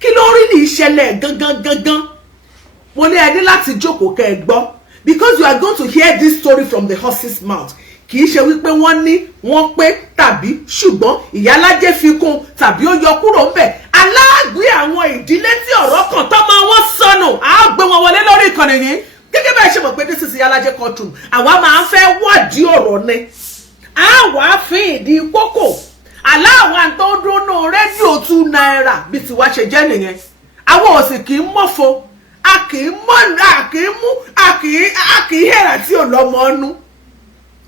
kí ló rí ní ìṣẹ̀lẹ̀ gangan mo ní ẹni láti jókòó kẹ́ ẹ gbọ́ because you are going to hear this story from the horse's mouth. Kì í ṣe wípé wọ́n ní wọ́n pé tàbí ṣùgbọ́n ìyálájẹ́ fi kún tàbí ó yọ kúrò ńbẹ̀. Aláàgbé àwọn ìdílé tí ọ̀rọ̀ kan tọ́mọ wọn sọnù á gbé wọn wọlé lórí ìkànnì yìí. Gẹ́gẹ́ bẹ́ẹ̀ ṣe mọ̀ pé this is ìyálájẹ́ courtroom. Àwa máa ń fẹ́ wádìí ọ̀rọ̀ ni. Àwa fi ìdí kókò. Aláwọn tó dúnú rédíò 2 náírà bí tiwa ṣe jẹ́ nìyẹn. Àwọn ò sì kì í mọ̀fo. A kì í mọ̀ a kì í mú a kì í hẹ̀rà tí ò lọ́mọ ọnú.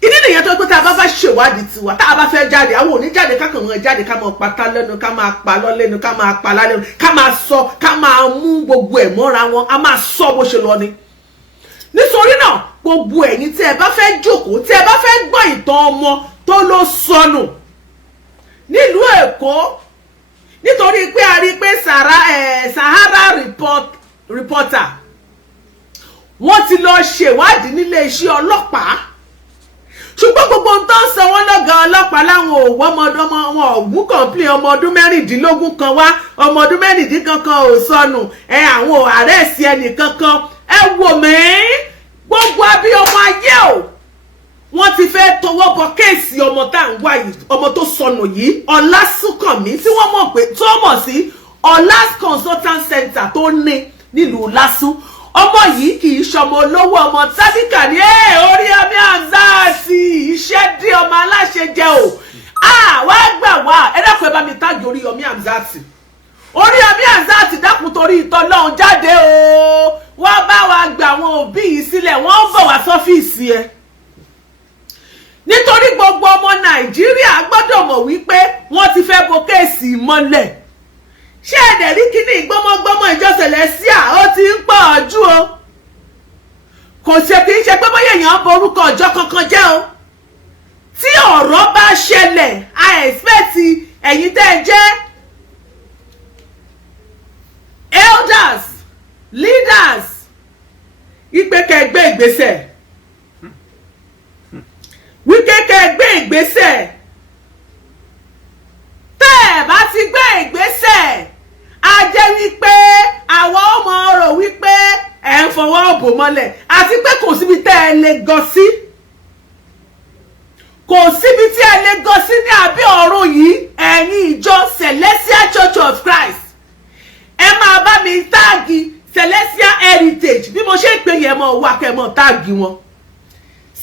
Ìdí nìyẹn tó pé tá a bá fẹ́ ṣèwádìí tiwa tá a bá fẹ́ jáde àwọn ò ní jáde kákan wọn jáde ká máa pátá lẹ́nu ká máa pa lọ lẹ́nu ká máa pa lálẹ́nu ká máa sọ ká máa mú gbogbo ẹ̀ mọ́ra wọn a máa sọ bó ṣe lọ ni. Nítorí náà gbogbo ẹ̀yin tí ẹ bá fẹ́ jókòó tí ẹ bá fẹ́ gbọ́ ìtàn ọmọ tó lọ sọnù nílùú Èkó nítorí pé a rí pé Sahara reporter wọ́n ti lọ ṣèwádìí nílé iṣẹ́ ọlọ́pàá ṣùgbọ́n gbogbo ń tán sọ wọ́n lọ́gàá ọlọ́pàá láwọn òwò ọmọdọ́mọ wọn ògún kọ̀ǹplé ọmọ ọdún mẹ́rìndínlógún kan wá ọmọ ọdún mẹ́rìndín kankan ò sọnù àwọn àrẹ́sì ẹnì kankan wò mí gbogbo abiyamọ ayé o wọ́n ti fẹ́ tọwọ́ bọ kéèsì ọmọ tá à ń wá yìí ọmọ tó sọnù yìí Ọlásùnkànmí tí wọ́n mọ̀ pé tó mọ̀ sí Ọlás Consultant Center tó ní nílùú Lásù ọmọ yìí kì í ṣọmọ olówó ọmọ tádìkà ní orí ọmọ àǹzáàtì iṣẹ́ dé ọmọ aláṣẹ jẹ o wá gbà wá ẹ dákun ẹ bá mi táàgì orí ọmọ àǹzáàtì orí ọmọ àǹzáàtì dákun torí ìtọ́ lọ́hún jáde o wọ́n bá wa gbà àwọn òbí yìí sílẹ̀ wọ́n ń bọ̀ wá sọ́fíìsì ẹ nítorí gbogbo ọmọ Nàìjíríà gbọ́dọ̀ mọ̀ wípé wọ́n ti fẹ́ bo kéèsì mọ́lẹ̀ ṣé ẹ̀dẹ̀ rí kíní gbọ́mọgbọ́mọ ìjọ Celestial ó ti ń pọ̀ jù o kò ṣe kì í ṣe pé bóyá èèyàn borúkọ ọjọ́ kankan jẹ́ o tí ọ̀rọ̀ bá ṣẹlẹ̀ I expect ẹ̀yin tẹ́ ẹ jẹ́ elders leaders ìpèkẹ́ gbé ìgbésẹ̀ wíkẹ́kẹ́ gbé ìgbésẹ̀ tẹ́ ẹ bá ti gbé ìgbésẹ̀ a jẹ́ wípé àwọn ọmọ rò wípé ẹ̀ ń fọwọ́ bò mọ́lẹ̀ àti pé kò síbi tẹ́ ẹ lè gọ sí kò síbi tí ẹ lè gọ sí ní abẹ́ ọ̀run yìí ẹ̀yin ìjọ Celestial Church of Christ ẹ máa bá mi táàgì Celestial Heritage bí mo ṣe ń pè yẹn mọ́ wá kẹ́ mọ́ táàgì wọn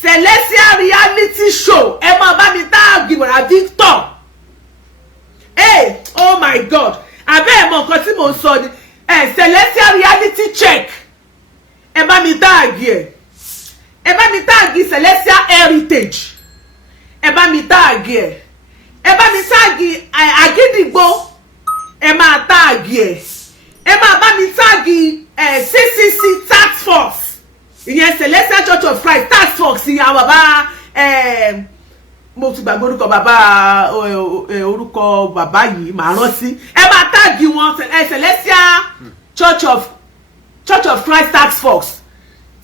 Celestial Reality Show ẹ máa bá mi táàgì bọ̀dá Victor oh my God abẹ́ ẹ̀ mọ nǹkan tí mò ń sọ ni Celestial Reality Check ẹ bá mi táàgì ẹ bá mi táàgì Celestial Heritage ẹ bá mi táàgì ẹ bá mi táàgì Àgídìgbò ẹ máa táàgì ẹ máa bá mi táàgì CCC Task Force ìyẹn Celestial Church of Christ Task Force ìyẹn àwọn bàbá mo ti gbàgbé orúkọ bàbá yìí màá rántí ẹ máa táàgì wọn Celestial Church of Christ Task Force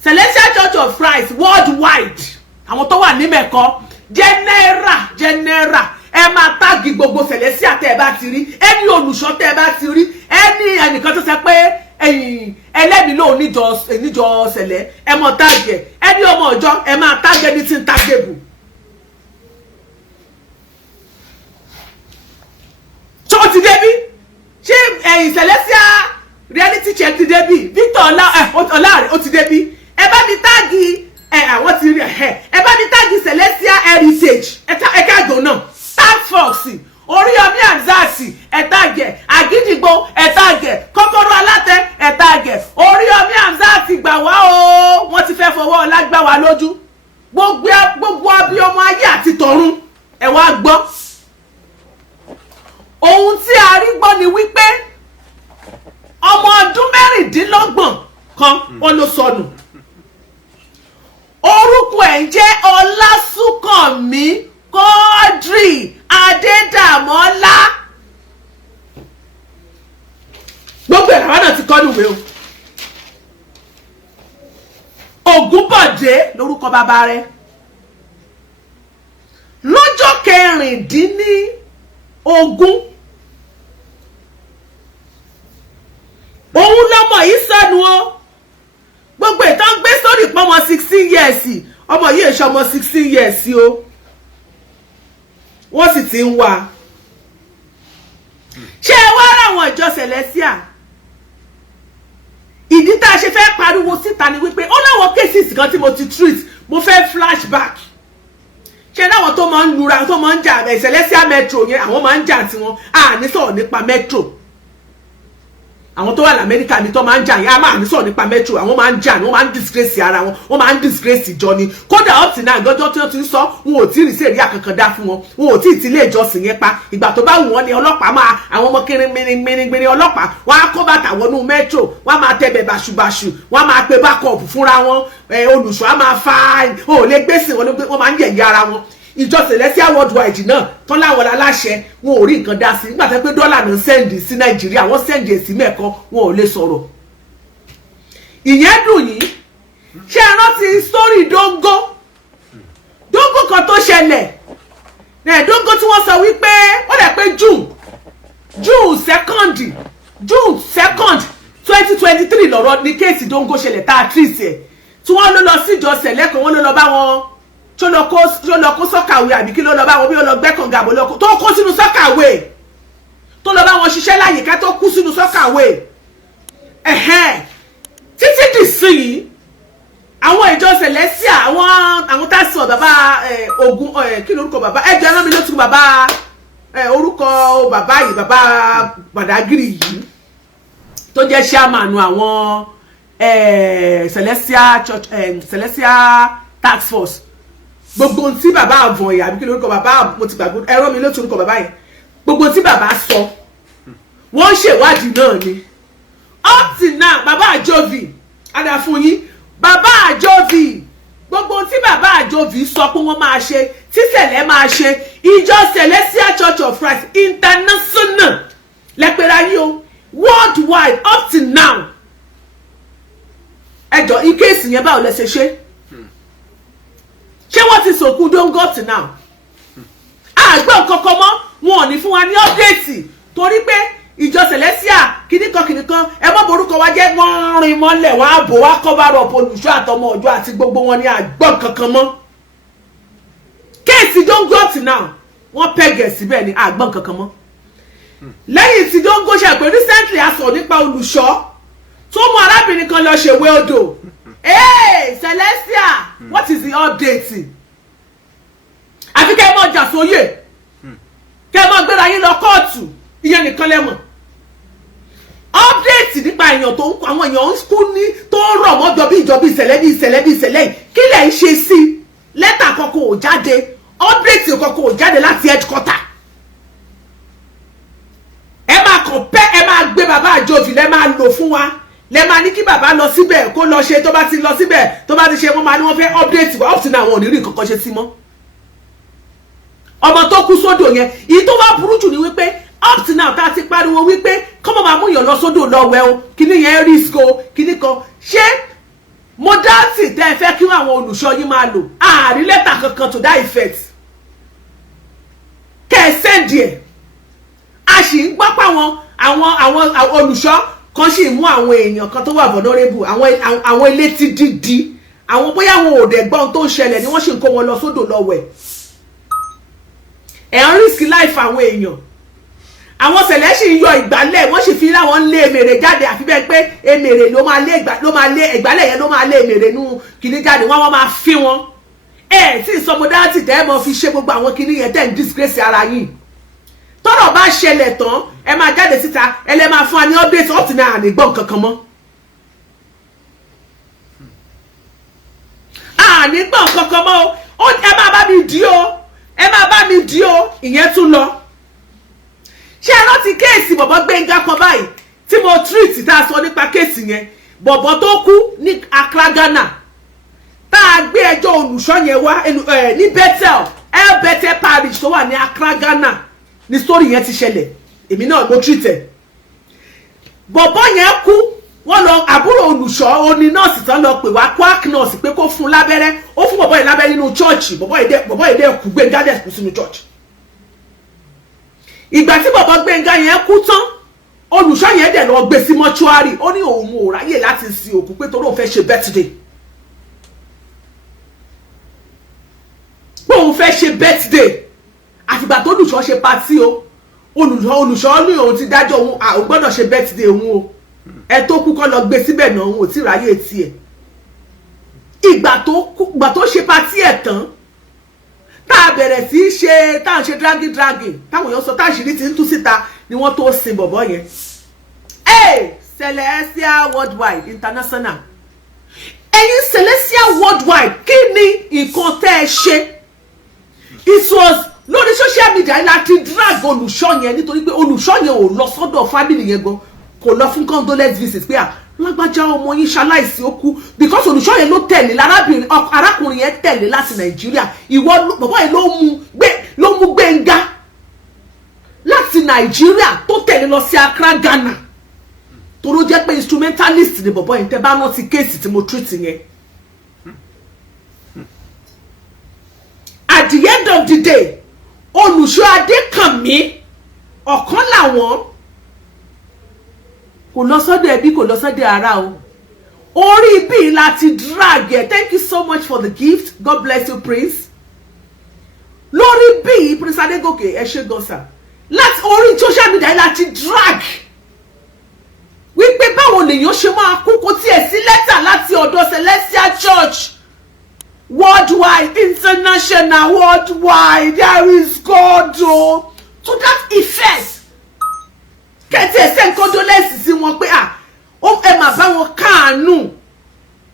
Celestial Church of Christ worldwide àwọn tó wà ní mẹ́kọ́ general ẹ máa táàgì gbogbo Celestial tẹ́ ẹ bá ti rí ẹni olùṣọ́ tẹ́ ẹ bá ti rí ẹni ẹnìkan tó sọ pé ẹlẹ́mìí lóò níjọ sẹ̀lẹ̀ ẹ mọ̀ táàgì ẹni ọmọ ọjọ́ ẹ máa táàgì ẹni tí ń tágébù. tó ti débi ṣé Celestial Reality Check ti débi Victor ọláre ó ti débi ẹ bá mi táàgì àwọn ti rí ẹ bá mi táàgì Celestial Heritage ẹ káàgò náà Task Force Oríyọmí Hamzat ẹ̀tàgẹ̀ Àgídìgbò ẹ̀tàgẹ̀ Kọ́kọ́rọ́ Alátẹ ẹ̀tàgẹ̀ Oríyọmí Hamzat gbà wá o wọ́n ti fẹ́ fọwọ́ ọlá gbà wá lójú gbogbo abiyamọ ayé àti tọ̀run ẹ wá gbọ́ ohun tí a rí gbọ́ ni wípé ọmọ ọdún mẹ́rìndínlọ́gbọ̀n kan wọ́n ló sọnù orúkọ ẹ̀ ń jẹ́ Ọlásùnkànmí Quadri Adédàmọ́lá gbogbo ẹ̀rọ náà ti kọ́ níwèé o Ògúnbọ̀dé lórúkọ bàbá rẹ̀ lọ́jọ́ 16 lẹ́nu o gbogbo ìtàn gbé sórí pọ́mọ 16 years ọmọ yìí ṣe ọmọ 16 years o wọ́n sì ti ń wá ṣé ẹ wá ráwọn ìjọ Celestial ìdí tá a ṣe fẹ́ pariwo síta ni wípé ó láwọn cases kan tí mo ti treat mo fẹ́ flashback ṣe láwọn tó máa ń lura tó máa ń jà Celestial metro yẹn àwọn máa ń jà tiwọn ní sọ̀rọ̀ nípa metro àwọn tó wà l'Amẹ́ríkà ni tó máa ń jà yẹn a máa ní sọ̀rọ̀ nípa metro àwọn máa ń jà ni wọ́n máa ń disgrace ara wọn wọ́n máa ń disgrace ìjọ ni kódà up till now gọ́jọ́ tí wọ́n ti ń sọ wọn ò tí ì rí sí èrè àkànkàn dá fún wọn wọn ò tí ì ti ilé ìjọsìn yẹn pa ìgbà tó bá wù wọ́n ni ọlọ́pàá máa àwọn ọmọ kìnìún ọlọ́pàá wọ́n á kó bàtà wọnú metro wọ́n á máa tẹ̀bẹ̀ bàṣubàṣu wọ́n á máa pe backup fúnra wọn olùṣọ́ á máa fa ò lè gbèsè wọ́n máa ń yẹ̀yẹ́ ara wọn ìjọ Celestial worldwide náà tán láwọn aláṣẹ wọn ò rí nǹkan dá sí nígbà tó pé dọ́là náà sẹ́ǹdì sí Nàìjíríà wọ́n sẹ́ǹdì èsì mẹ́ẹ̀kan wọn ò lè sọ̀rọ̀ ìyẹn dùn yìí ṣé ẹ rántí sórí dóńgó kan tó ṣẹlẹ̀ dóńgó tí wọ́n sọ wípé ó dẹ̀ pé June 2nd 2023 lọ́rọ̀ ní kéèsì dóńgó ṣẹlẹ̀ tá a tírìsì ẹ̀ tí wọ́n ló lọ sí ìjọ sẹ̀lẹ̀ kan wọ́n ló lọ bá wọn tó lọ kó sọ́kàwé àbí kí ló lọ bá wọn bí ó lọ gbẹ́kànga àbò lọ tó kó sínú sọ́kàwé tó lọ bá wọn ṣiṣẹ́ láyìíká tó kú sínú sọ́kàwé títí dì sí yìí àwọn ìjọ Celestial àwọn tá a sọ bàbá Ògún kí lórúkọ bàbá ẹjọ ẹran mi ló tún bàbá orúkọ bàbá yìí bàbá Badagry yìí tó jẹ́ chairman àwọn Celestial Church Celestial Task Force gbogbo tí bàbá Avon àbí kí lórúkọ bàbá mo ti gbàgbọ́ ẹran mi ló tún orúkọ bàbá yẹn gbogbo tí bàbá sọ wọ́n ṣèwádìí náà ni up till now bàbá àjọvì adàfún yín bàbá àjọvì gbogbo tí bàbá àjọvì sọ pé wọ́n máa ṣe tí sẹ̀lẹ̀ máa ṣe ìjọ Celestial Church of Christ International lẹ́pẹ̀rẹ̀ ayé o worldwide up till now ẹjọ́ ìkéèsì yẹn báwo lẹ ṣe ṣe wọ́n ti sòkú dóńgó up till now àgbọn kankan mọ́ wọn ò ní fún wa ní ọ́pdẹ́ẹ̀tì torí pé ìjọ Celestial kìnnìkan ẹ mọ́ borúkọ wa jẹ́ wọ́n rìn mọ́lẹ̀ wọ́n á bò wá cover up olùṣọ́ àtọmọ ọjọ́ àti gbogbo wọn ní àgbọn kankan mọ́ kéèsì dóńgó up till now wọ́n pẹ̀gẹ̀ síbẹ̀ ní àgbọn kankan mọ́ lẹ́yìn tí dóńgó ṣe pé recently a sọ nípa olùṣọ́ tó mú arábìnrin kan lọ ṣèwé odò Celestial what is the update àfi kẹ́ ẹ mọ̀ jà sóyè kẹ́ ẹ mọ̀ gbéra yín lọ kóòtù ìyẹn nìkan lẹ́mọ̀ update nípa èèyàn tó ń kó àwọn èèyàn ń kú ní tó ń rọ̀ mọ́jọ bí ìṣẹ̀lẹ̀ kí lẹ̀ ń ṣe sí lẹ́tà kankan ò jáde update kankan ò jáde láti headquarter ẹ máa kàn pẹ́ ẹ máa gbé bàbá àjọvì lẹ́ máa lò fún wa lẹ́ máa ní kí bàbá lọ síbẹ̀ kó lọ ṣe tó bá ti lọ síbẹ̀ tó bá ti ṣe wọ́n máa ní wọ́n fẹ́ update wa up till now àwọn ò ní rí nǹkan kan ṣe sí mọ́ ọmọ tó kú sódò yẹn èyí tó wá burú jù ní wípé up till now tá a ti pariwo wípé kọ́mọ̀ máa mú yàn lọ sódò lọ́wẹ́ o kíní yẹn risk o kíní kan ṣé modality tẹ́ ẹ fẹ́ kí àwọn olùṣọ́ yín máa lò ààrí lẹ́tà kankan to that effect kẹ́ ẹ sẹ́ndì ẹ̀ a sì ń gbọ́ pé àwọn olùṣọ́ kan sì mú àwọn èèyàn kan tó wà vulnerable àwọn elétí dídí àwọn bóyá àwọn òde gbọ́n tó ń ṣẹlẹ̀ ni wọ́n sì ń kó wọn lọ sódò lọ́wẹ́ ẹ̀ ń risk life àwọn èèyàn àwọn sẹ̀lẹ̀ sì ń yọ ìgbálẹ̀ wọ́n sì fi láwọn ń lé èmèrè jáde àfi bẹ́ẹ̀ pé èmèrè ló máa lé ìgbálẹ̀ yẹn ló máa lé èmèrè nú kìíní jáde wọ́n máa fi wọn tí ìsọmọdáàtì tẹ́ ẹ mọ̀ fi ṣe gbogbo àwọn kìíní yẹn tẹ́ ń disgrace ara yín tọ́rọ̀ bá ṣẹlẹ̀ tán ẹ máa jáde síta ẹ lẹ́ máa fún wa ní update up to now ànígbọ́n kankan mọ́ ànígbọ́n kankan mọ́ ẹ máa bá mi dí o ìyẹn tún lọ ṣé ẹ rántí kéèsì bọ̀bọ̀ Gbénga kan báyìí tí mo treat tá a sọ nípa kéèsì yẹn bọ̀bọ̀ tó kú ní Accra Ghana tá a gbé ẹjọ́ olùṣọ́ yẹn wá ní Bethel parish tó wà ní Accra Ghana ní story yẹn ti ṣẹlẹ̀ èmi náà mo treat ẹ̀ bọ̀bọ̀ yẹn kú wọ́n lọ àbúrò olùṣọ́ oní nọ́ọ̀sì tán lọ pè wá quack nurse pé kó fún lábẹ́rẹ́ ó fún bọ̀bọ̀ yẹn lábẹ́rẹ́ nínú church bọ̀bọ̀ yẹn dẹ̀ kú Gbénga dẹ̀ kú sínú church ìgbà tí bọ̀bọ̀ Gbénga yẹn kú tán olùṣọ́ yẹn dẹ̀ lọ gbé sí mọ́ṣúárì ó ní òun ò ráyè láti òkú pé torí òun fẹ́ ṣe birthday. Pé òun fẹ́ ṣe birthday àtìgbà tó Olùṣọ́ ṣe party o Olùṣọ́ ní òun ti dájọ́ òun ò gbọ́dọ̀ ṣe birthday òun o ẹ tó kú kọ́ lọ gbé síbẹ̀ náà òun ò tí ráyè tiẹ̀. Ìgbà tó ṣe party ẹ̀ tán tá a bẹ̀rẹ̀ sí í ṣe tá à ń ṣe dragging táwọn èèyàn sọ tá àṣírí ti ń tú síta ni wọ́n tó sin bọ̀bọ̀ yẹn. Celestial Worldwide International ẹ̀yin Celestial Worldwide kí ni nǹkan tẹ́ ẹ ṣe? It was lórí social media láti drag Olùṣọ́ yẹn nítorí pé Olùṣọ́ yẹn ò lọ sọ́dọ̀ family yẹn gan kò lọ fún condolence visit pé lágbájá ọmọ yín ṣaláìsí ó kú because Olùṣọ́ yẹn ló tẹ̀lé arákùnrin yẹn tẹ̀lé láti Nàìjíríà ìwọ bàbá yẹn ló mú Gbẹ́ngà láti Nàìjíríà tó tẹ̀lé lọ sí Accra Ghana tó ló jẹ́ pé instrumentalist ni bàbá yẹn tẹ́ bá rántí kéèsì tí mo treat yẹn. At the end of the day Olùṣọ́ Adékànmí ọ̀kan làwọn kò lọ sọ́dọ̀ ẹbí kò lọ sọ́dọ̀ ara o orí bí láti drag ẹ. Thank you so much for the gift. God bless you Prince. Lórí bí Prince Adégòkè ẹ ṣé gan sà láti orí social media láti drag wípé báwo lèèyàn ṣe máa kú kó tiẹ̀ sí lẹ́tà láti ọ̀dọ̀ Celestial Church worldwide international worldwide there is God o to that effect. Kẹ́tí ẹ̀sẹ̀ condolence sí wọn pé ẹ máa bá wọn káàánú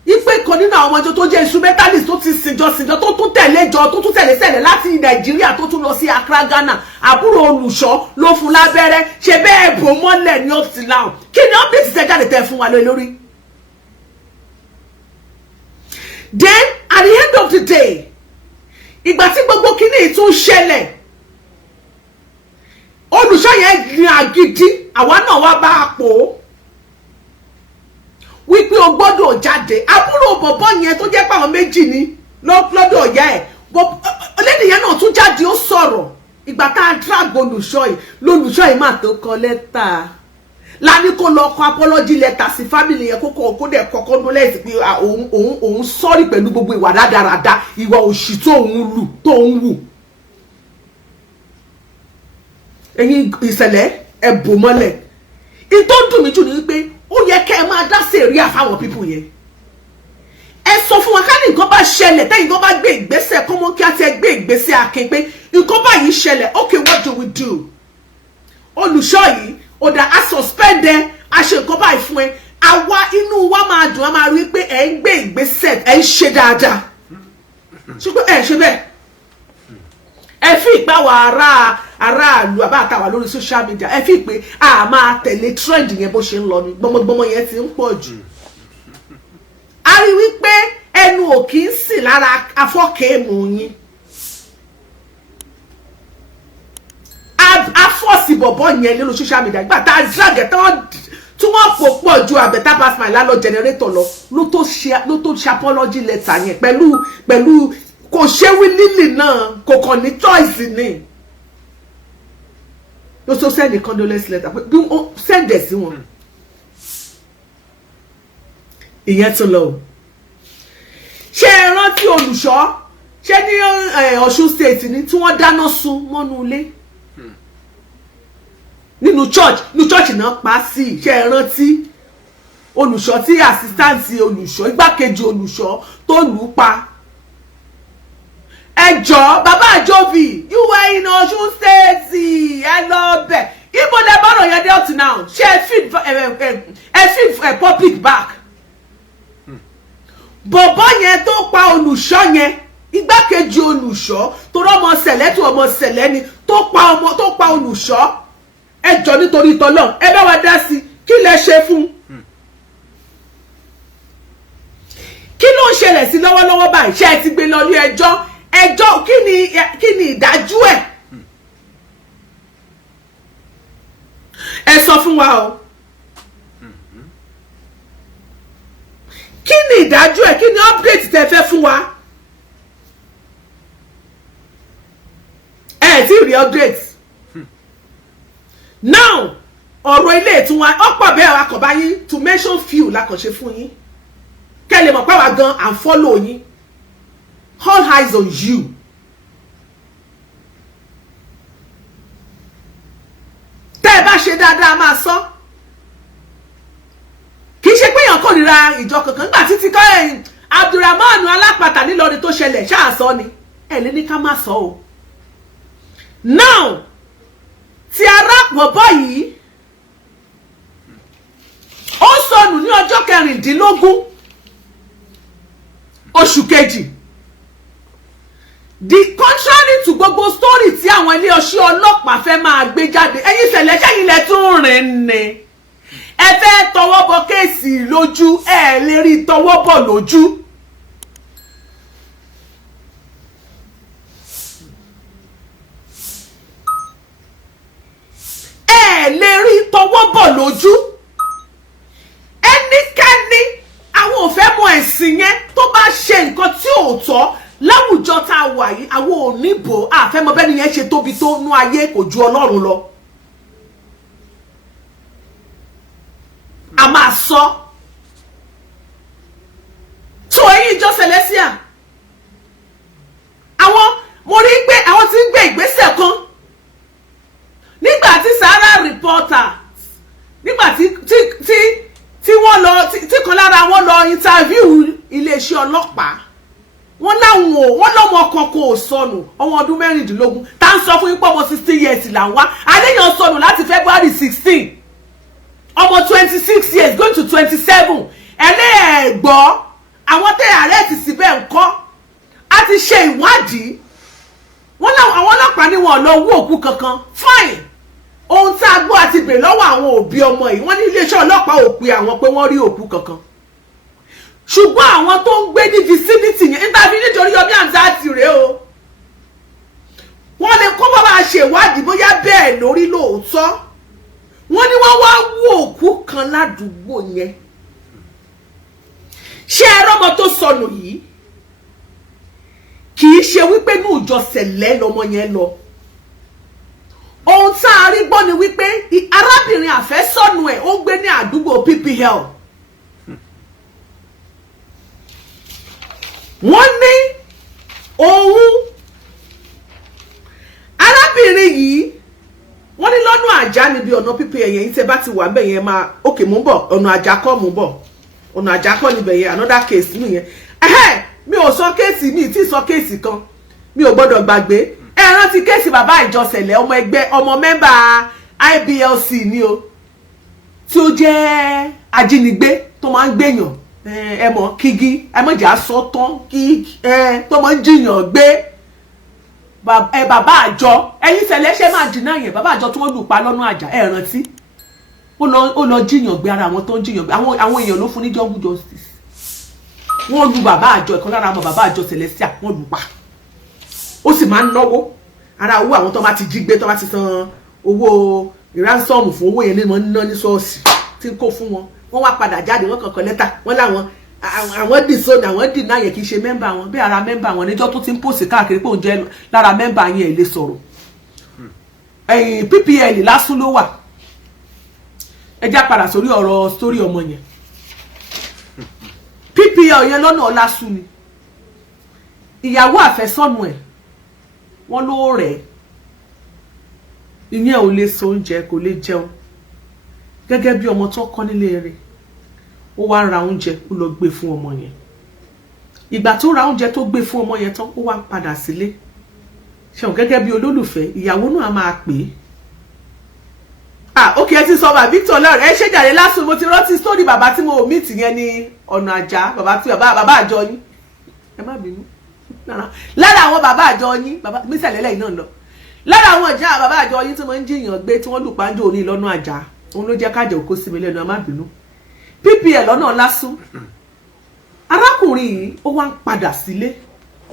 ipe kan nínú àwọn ọmọdé tó jẹ́ instrumentalist tó ti sìnjọ tó tún tẹ̀lé sẹ̀lẹ̀ láti Nàìjíríà tó tún lọ sí Accra Ghana àbúrò Olùṣọ́ ló fún lábẹ́rẹ́ ṣe bẹ́ẹ̀ bò mọ́lẹ̀ ní up till now kí ni update ṣe jáde tẹ̀ fún wa lórí. Then at the end of the day ìgbà tí gbogbo kíní tún ṣẹlẹ̀ Olùṣọ́ yẹn ní àgídí àwa náà wá bá a pò wípé o gbọ́dọ̀ jáde àbúrò bọ̀bọ́ yẹn tó jẹ́ pé àwọn méjì ní lọ́dọ̀ ọ̀yá ẹ̀ ọlẹ́nìyẹn náà tún jáde ó sọ̀rọ̀ ìgbà tá a drag Olùṣọ́ yìí lólùṣọ́ yìí máa tó kọ lẹ́tà lání kó lọ kọ apology letter sí family yẹn kó dẹ̀ kọ condolence pé òun sorry pẹ̀lú gbogbo ìwà rádaràda ìwà òṣì tó ń wù. Ẹ̀yin ìṣẹ̀lẹ̀ ẹ̀bù mọ́lẹ̀ ìtò dùn mí jù ní wípé ó yẹ kẹ́ ẹ máa dá sèríà fáwọn pípù yẹn. Ẹ sọ fún wa ká ní nǹkan bá ṣẹlẹ̀ tẹ́yìn kan bá gbé ìgbésẹ̀ kọ́mọ́ kí á ti gbé ìgbésẹ̀ akin pé nǹkan báyìí ṣẹlẹ̀ okay what do we do? Olùṣọ́ yìí ọ̀dà a suspend ẹ a ṣe nǹkan báyìí fún ẹ àwa inú wa máa dùn á máa rí pé ẹ ń gbé ìgbésẹ̀ ẹ ń ṣe dáadáa ṣùgbọ́n ẹ ṣe bẹ́ẹ̀ ẹ fi ìpáwọ̀ aráàlú àbáàtàwà lórí social media ẹ fi pé a máa tẹ̀lé trend yẹn bó ṣe ń lọ ní gbọmọgbọmọ yẹn ti ń pọ̀ jù. A rí wípé ẹnu ò kì í sì lára afọ́kẹ́ẹ̀mù yín afọ́sì bọ̀bọ̀ yẹn lórí social media gbà tá a drag ẹ̀ tí wọ́n pò pọ̀ ju àbẹ̀tà pass my lálọ́ generator lọ ló tó ṣe apology letter yẹn pẹ̀lú kò ṣe wí lílì náà kò kàn ní choice ni ló tó send a condolence letter bí ó send ẹ̀ sí wọn. Ìyẹn tó lọ ṣé ẹ rántí Olùṣọ́ ṣé ní Ọ̀ṣun state ni tí wọ́n dáná sun mọ́nú ilé nínú church náà pa sí ṣé ẹ rántí Olùṣọ́ tí assistant Olùṣọ́ igbákejì Olùṣọ́ tó lù ú pa. Ẹjọ́ bàbá àjọbì you were in Ọ̀ṣun state ẹ lọ bẹ̀ ibo lẹ bọ́rọ̀ yẹn dé up to now ṣé ẹ feed public back. Bọ̀bọ́ yẹn tó pa Olùṣọ́ yẹn igbákejì Olùṣọ́ tó rọ́mọ sẹ̀lẹ̀ tó ọmọ sẹ̀lẹ̀ ni tó pa Olùṣọ́ ẹjọ́ nítorí tọ́lọ́ ẹ bá wa dá sí kí lẹ ṣe fún. Kí ló ń ṣẹlẹ̀ sí lọ́wọ́lọ́wọ́ báyìí ṣé ẹ ti gbé lọ ilé ẹjọ́ kí ni ìdájú ẹ̀ ẹ sọ fún wa o kí ni ìdájú ẹ̀ kí ni update tẹ́ fẹ́ fún wa ẹ ti rí update now ọ̀rọ̀ ilé ìtura ọ̀pọ̀ bẹ́ẹ̀ akọ̀bá yín to mention few lákọ̀ṣe fún yín kẹ́ lè mọ̀ pé wá gan and follow yín. All eyes on you. Tẹ́ bá ṣe dáadáa máa sọ. Kì í ṣe pé èèyàn kórìíra ìjọ kankan nígbà títí kọ́ ẹ̀yìn Abdulrahman Alápàtà nílọrin tó ṣẹlẹ̀ ṣáà sọ ni ẹ̀ lé ní ká má sọ o. Now tí arápọ̀bọ̀ yìí ó sọnù ní ọjọ́ 16 oṣù kejì. The contrary to gbogbo story tí àwọn ilé ọṣẹ́ ọlọ́pàá fẹ́ máa gbé jáde ẹ̀yin ṣẹlẹ̀ ṣẹ́yìn lẹ tún rìn ni ẹ fẹ́ tọwọ́ bọ kéèsì lójú ẹ lè rí tọwọ́ bọ̀ lójú. Ẹ lè rí tọwọ́ bọ̀ lójú. Ẹnikẹ́ni àwọn ò fẹ́ mọ ẹ̀sìn yẹn tó bá ṣe nǹkan tí ò tọ́ láwùjọ tá a wà yìí àwọn ò ní bò àfẹ́mọ́ bẹ́ni yẹn ṣe tóbi tó nú ayé kò ju Ọlọ́run lọ. A máa sọ tó ẹ̀yin ìjọ Celestial àwọn mo rí pé àwọn tí ń gbé ìgbésẹ̀ kan nígbà tí Sahara reporter nígbà tí wọ́n lọ tí kan lára wọn lọ interview iléeṣẹ́ ọlọ́pàá wọ́n lọ́mọ kan kò sọnù ọmọ ọdún 16 tá ń sọ fún yín pé ọmọ 16 years là ń wá adéyàn sọnù láti February 16 ọmọ 26 years going to 27 ẹlẹ́ẹ̀gbọ́ àwọn tẹ́ àrẹ́ẹ̀tì síbẹ̀ ńkọ́ a ti ṣe ìwádìí wọ́n láwọn àwọn ọlọ́pàá ní wọn lọ wú òkú kankan fine ohun tá a gbọ́ àti bèrè lọ́wọ́ àwọn òbí ọmọ yìí wọ́n ní iléeṣẹ́ ọlọ́pàá ò pe àwọn pé wọ́n rí òkú kankan ṣùgbọ́n àwọn tó ń gbé ní vicinity yẹn nítorí nítorí Yomi Amzat rèé o wọ́n lè kó bàbá ṣèwádìí bóyá bẹ́ẹ̀ lórí lóòótọ́ wọ́n ní wọ́n wá wú òkú kan ládùúgbò yẹn ṣé ẹ̀rọ ọmọ tó sọnù yìí kì í ṣe wípé ní ìjọ sẹ̀lẹ̀ lọmọ yẹn lọ ohun tá a rí gbọ́ ni wípé arábìnrin àfẹ́sọ́nù ẹ̀ ó gbé ní àdúgbò PPL wọ́n ní òun arábìnrin yìí wọ́n ní lọ́nà àjà níbi ọ̀nà PPL yẹn tẹ́ bá ti wà ńbẹ̀ yẹn máa okay mú bọ̀ ọ̀nà àjà kọ́ mú bọ̀ ọ̀nà àjà kọ́ níbẹ̀ yẹn another case nìyẹn mi ò sọ kéèsì mi tí sọ kéèsì kan mi ò gbọ́dọ̀ gbàgbé ẹ rántí kéèsì bàbá ìjọsẹ̀lẹ̀ ọmọ ẹgbẹ́ ọmọ mẹ́mbà IBLC ni o tí ó jẹ́ ajínigbé tó máa ń gbèyàn ẹ mọ̀ kígi ẹ mọ̀ jà sọ tán kí tó máa ń jiyàn gbé bàbá àjọ ẹ̀yin ṣẹlẹ̀ ṣe máa dìnnà yẹn bàbá àjọ tí wọ́n lù pa lọ́nà àjà ẹ rántí ó lọ jiyàn gbé ara àwọn tó ń jiyàn gbé àwọn èèyàn ló fún ní jungle justice wọ́n lu bàbá àjọ ìkan lára àwọn bàbá àjọ Celestial wọ́n lù pa ó sì máa ń náwó ara owó àwọn tó bá ti jí gbé tó bá ti san owó ransom fún owó yẹn ní wọ́n ná ní ṣọ́ọ̀ṣì tí ń kó fún wọn wọ́n wá padà jáde wọ́n kàn kọ lẹ́tà wọ́n láwọn àwọn dìsónà àwọn dìnnà yẹn kì í ṣe mẹ́mbà wọn bí ara mẹ́mbà wọn níjọ́ tó ti ń pòsì káàkiri pé òun jẹ́ lára mẹ́mbà yẹn lè sọ̀rọ̀ ẹ̀yìn PPL lásán ló wà ẹ já padà sórí ọ̀rọ̀ sórí ọmọ yẹn PPL yẹn lọ́nà ọlásù ni ìyàwó àfẹ́sọ́nù ẹ̀ wọ́n ló rẹ̀ ìyẹn ò lè so oúnjẹ kò lè jẹun gẹ́gẹ́ bí ọmọ tó kọ́ nílé rẹ̀ ó wá ra oúnjẹ ó lọ gbé fún ọmọ yẹn ìgbà tó ra oúnjẹ tó gbé fún ọmọ yẹn tán ó wá ń padà sílé ṣeun gẹ́gẹ́ bí olólùfẹ́ ìyàwó náà máa pè é ok ẹ ti sọ bàbá Victor lọ́rẹ̀ ẹ ṣe jàre lásùn mo ti rántí sórí bàbá tí mo meet yẹn ní ọ̀nà àjà bàbá àjọ yín ẹ má bínú lára àwọn bàbá àjọ yín bàbá mísàlẹ́lẹ̀ yìí náà lọ lára àwọn ìjà bàbá àjọ yín tí wọ́n ń jiyàn gbé tí wọ́n lù pàǹjọ òní lọ́nà àjà òun ló jẹ́ kájọ kó sí mi lẹ́nu ẹ má bínú PPL lọ́nà lásùn arákùnrin yìí ó wá ń padà sílé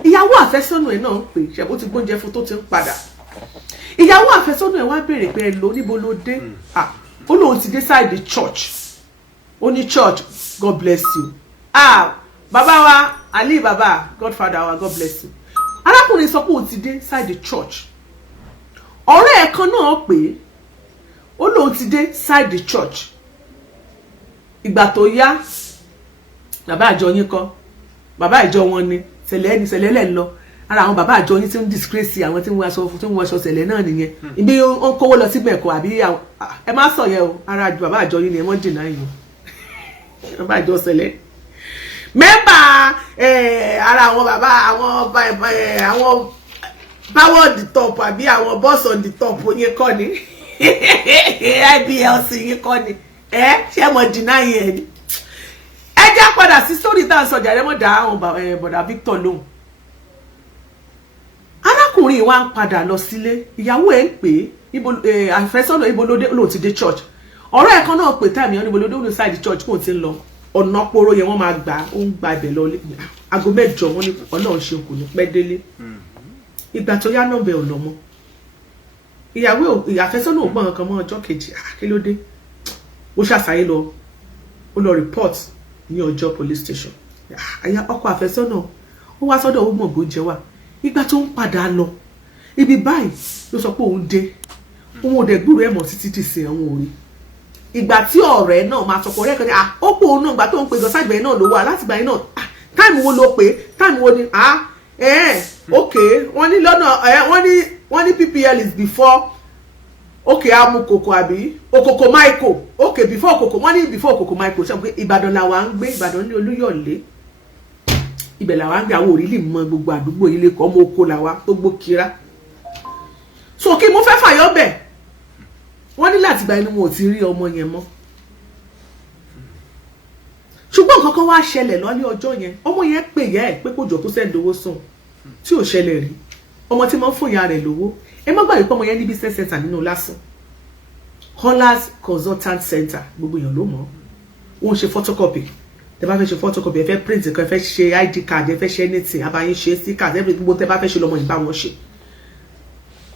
ìyàwó àfẹ́sọ́nù ẹ̀ náà ń pè ṣẹ̀bó ti gbóúnjẹ fún tó ti ń padà ìyàwó àfẹ́sọ́nù ẹ̀ wá béèrè pé ẹ lò níbo ló dé ó lóun ti dé side church ó ní church God bless you bàbá wa Ali bàbá Godfather wa God bless you arákùnrin sọ pé òun ti dé side church ọ̀rẹ́ ẹ̀ kan náà pé ó lóun ti dé side church ìgbà tó yá bàbá àjọ yín kọ́ bàbá àjọ wọn ni ṣẹlẹ̀ ni ṣẹlẹ̀ lẹ̀ ń lọ ara àwọn bàbá àjọ yín tí ń disgrace àwọn tí ń wọṣọ ṣẹlẹ̀ náà nìyẹn ibi ó ń kówó lọ sí gbẹ̀kọ́ àbí ẹ má sọ yẹn o ara bàbá àjọ yín ni ẹ mọ́ dènà yìí bàbá àjọ ṣẹlẹ̀ mẹ́mbà ara àwọn bàbá àwọn power on the top àbí àwọn boss on the top yín kọ́ ni IBLC yín kọ́ ni ṣé mo dènà yẹn ni ẹ já padà sí sórí tá à ń sọ jàre mọ́ dá àwọn bọ̀dà Victor lóhùn arákùnrin wa ń padà lọ sílé ìyàwó ẹ̀ ń pè é àfẹ́sọ́nà ibo ló ti dé church ọ̀rọ̀ ẹ̀ kan náà pè táìmì wọn níbo ló dé òun side church kò tí ń lọ ọ̀nà poro yẹn wọ́n máa gbà ó ń gba ibẹ̀ lọ aago 8 wọn ní ọlọ́run ṣe kò ní pẹ́ délé ìgbà tó yá nọ́mbẹ̀ ọ̀lọ́mọ ìyàwó àfẹ́sọ́nà ò gbọ́n kan mọ́ ọjọ́ kejì kí ló dé ó ṣàṣàyè lọ ó lọ report ní ọjọ́ police station ọkọ àfẹ́sọ́nà ó wá sọ́dọ̀ ó mọ̀ bó jẹ́ wà ìgbà tó ń padà lọ ibi báyìí ló sọ pé òun dé òun ò dẹ̀ gbúrò ẹ̀ mọ̀ títí ti sìn àwọn òrí ìgbà tí ọ̀rẹ́ náà máa sọpọ̀ ọ̀rẹ́ kan ní ó pò òun náà ìgbà tó ń pe gọ́sàgbẹ̀ náà ló wà láti gbà yín náà táìmù wo ló pé táìmù wo ni ok wọ́n ní lọ́nà wọ́n ní PPL is before ok amukoko àbí okoko maiko ok before okoko wọ́n ní before okoko maiko ṣe pé Ìbàdàn làwa ń gbé Ìbàdàn ní Olúyọ̀lé ibẹ̀ làwa ń gbé àwọn òrìlì mọ gbogbo àdúgbò ilé kọ́ ọmọ oko làwa tó gbó kira so kí mo fẹ́ fàyọ́ bẹ̀ wọ́n ní láti gba ẹni wọn ò ti rí ọmọ yẹn mọ́ ṣùgbọ́n nǹkan kan wá ṣẹlẹ̀ lọ́lé ọjọ́ yẹn ọmọ yẹn pè yẹ́ ẹ̀ pé kò jọ kó sẹ́ńdì owó sùn tí ò ṣẹlẹ̀ rí ọmọ tí mo ń fún ìyá rẹ̀ lówó ẹ má gbàgbé pé ọmọ yẹn ní business center nínú lásán Hollas Consultant Center gbogbo èèyàn ló mọ̀ wọ́n ṣe photocopy tẹ́ bá fẹ́ ṣe photocopy ẹ fẹ́ print kan ẹ fẹ́ ṣe ID card ẹ fẹ́ ṣe anything abayin ṣe stickers every gbogbo tẹ́ bá fẹ́ ṣe lọ́mọ yìí bá wọn ṣe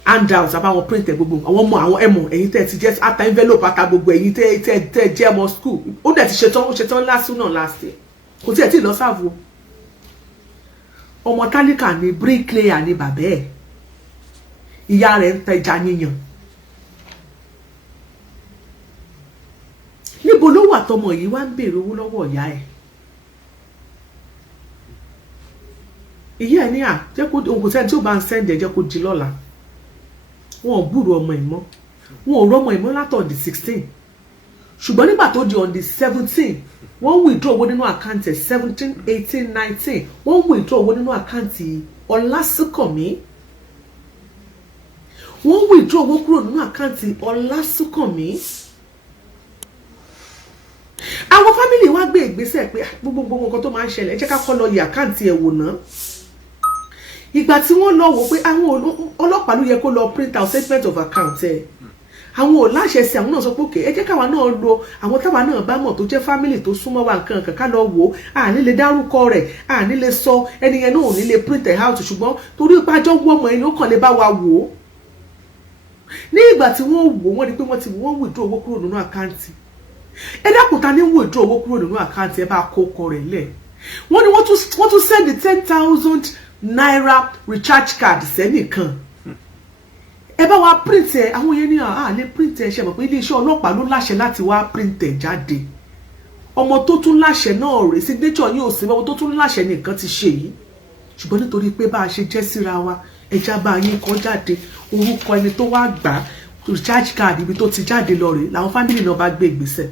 handouts àbáwọn print ẹ gbogbo àwọn ọmọ àwọn ẹmọ ẹ̀yin tẹ́ ti jẹ́ ata envelope ata gbogbo ẹ̀yin tẹ́ jẹ́ ọmọ school ó dẹ̀ ti ṣetán last náà last year kò tí ẹ̀ tí ì lọ sáàbù ọmọ tálíkà ni bricklayer ni bàbá ẹ̀ ìyá rẹ̀ ń tẹja yíyan níbo ló wà tọmọ yìí wá ń béèrè owó lọ́wọ́ ìyá ẹ̀ ìyá ẹ̀ ní jẹ́ kó òun kò sẹ́ni tí ó bá ń sẹ́ndẹ̀ jẹ́ kó di lọ́la wọn ò gbúrò ọmọ ìmọ̀ wọn ò rọ́mọ ìmọ̀ látọ̀ on the 16 ṣùgbọ́n nígbà tó di on the 17 wọ́n withdraw owó nínú àkáǹtì 17 18 19 wọ́n withdraw owó nínú àkáǹtì Ọlásùnkànmí wọ́n withdraw owó kúrò nínú àkáǹtì Ọlásùnkànmí àwọn fámìlì wa gbé ìgbésẹ̀ pé gbogbo nǹkan tó máa ń ṣẹlẹ̀ ẹ jẹ́ ká kọ́ lọ yẹ àkáǹtì ẹ̀ wò náà ìgbà tí wọ́n lọ wò pé àwọn ọlọ́pàá ló yẹ kó lọ print out statement of account ẹ̀ àwọn ò láṣẹ sí àwọn náà sọ pé òkè ẹ jẹ́ káwa náà lo àwọn táwa náà bá mọ̀ tó jẹ́ family tó súnmọ́ wa nǹkan kan ká lọ wò à ní lè dárúkọ rẹ̀ à ní lè sọ ẹni yẹn náà ò ní lè print it out ṣùgbọ́n torí ìpàjọ́ wọ́ ọmọ ẹni ó kàn lè bá wa wò ó ní ìgbà tí wọ́n wò wọ́n rí pé wọ́n withdraw owó kúrò nínú àkáǹtì ẹ dákun ta ní withdraw owó kúrò nínú àkáǹtì ẹ bá kó ọkọ rẹ̀ lẹ̀ wọ́n ní wọ́n tún send 10,000 naira recharge card sẹ́nìkan ẹ bá wa print ẹ àwọn yẹn ní lè print ẹ ṣe mọ̀ pé iléeṣẹ́ ọlọ́pàá ló láṣẹ láti wá print ẹ jáde ọmọ tó tún láṣẹ náà rèé signature yóò sí ọmọ tó tún láṣẹ nìkan ti ṣe yìí ṣùgbọ́n nítorí pé bá a ṣe jẹ́ síra wa ẹja bá yín kan jáde orúkọ ẹni tó wá gbà recharge card ibi tó ti jáde lọ rèé làwọn fámìlì náà bá gbé ìgbésẹ̀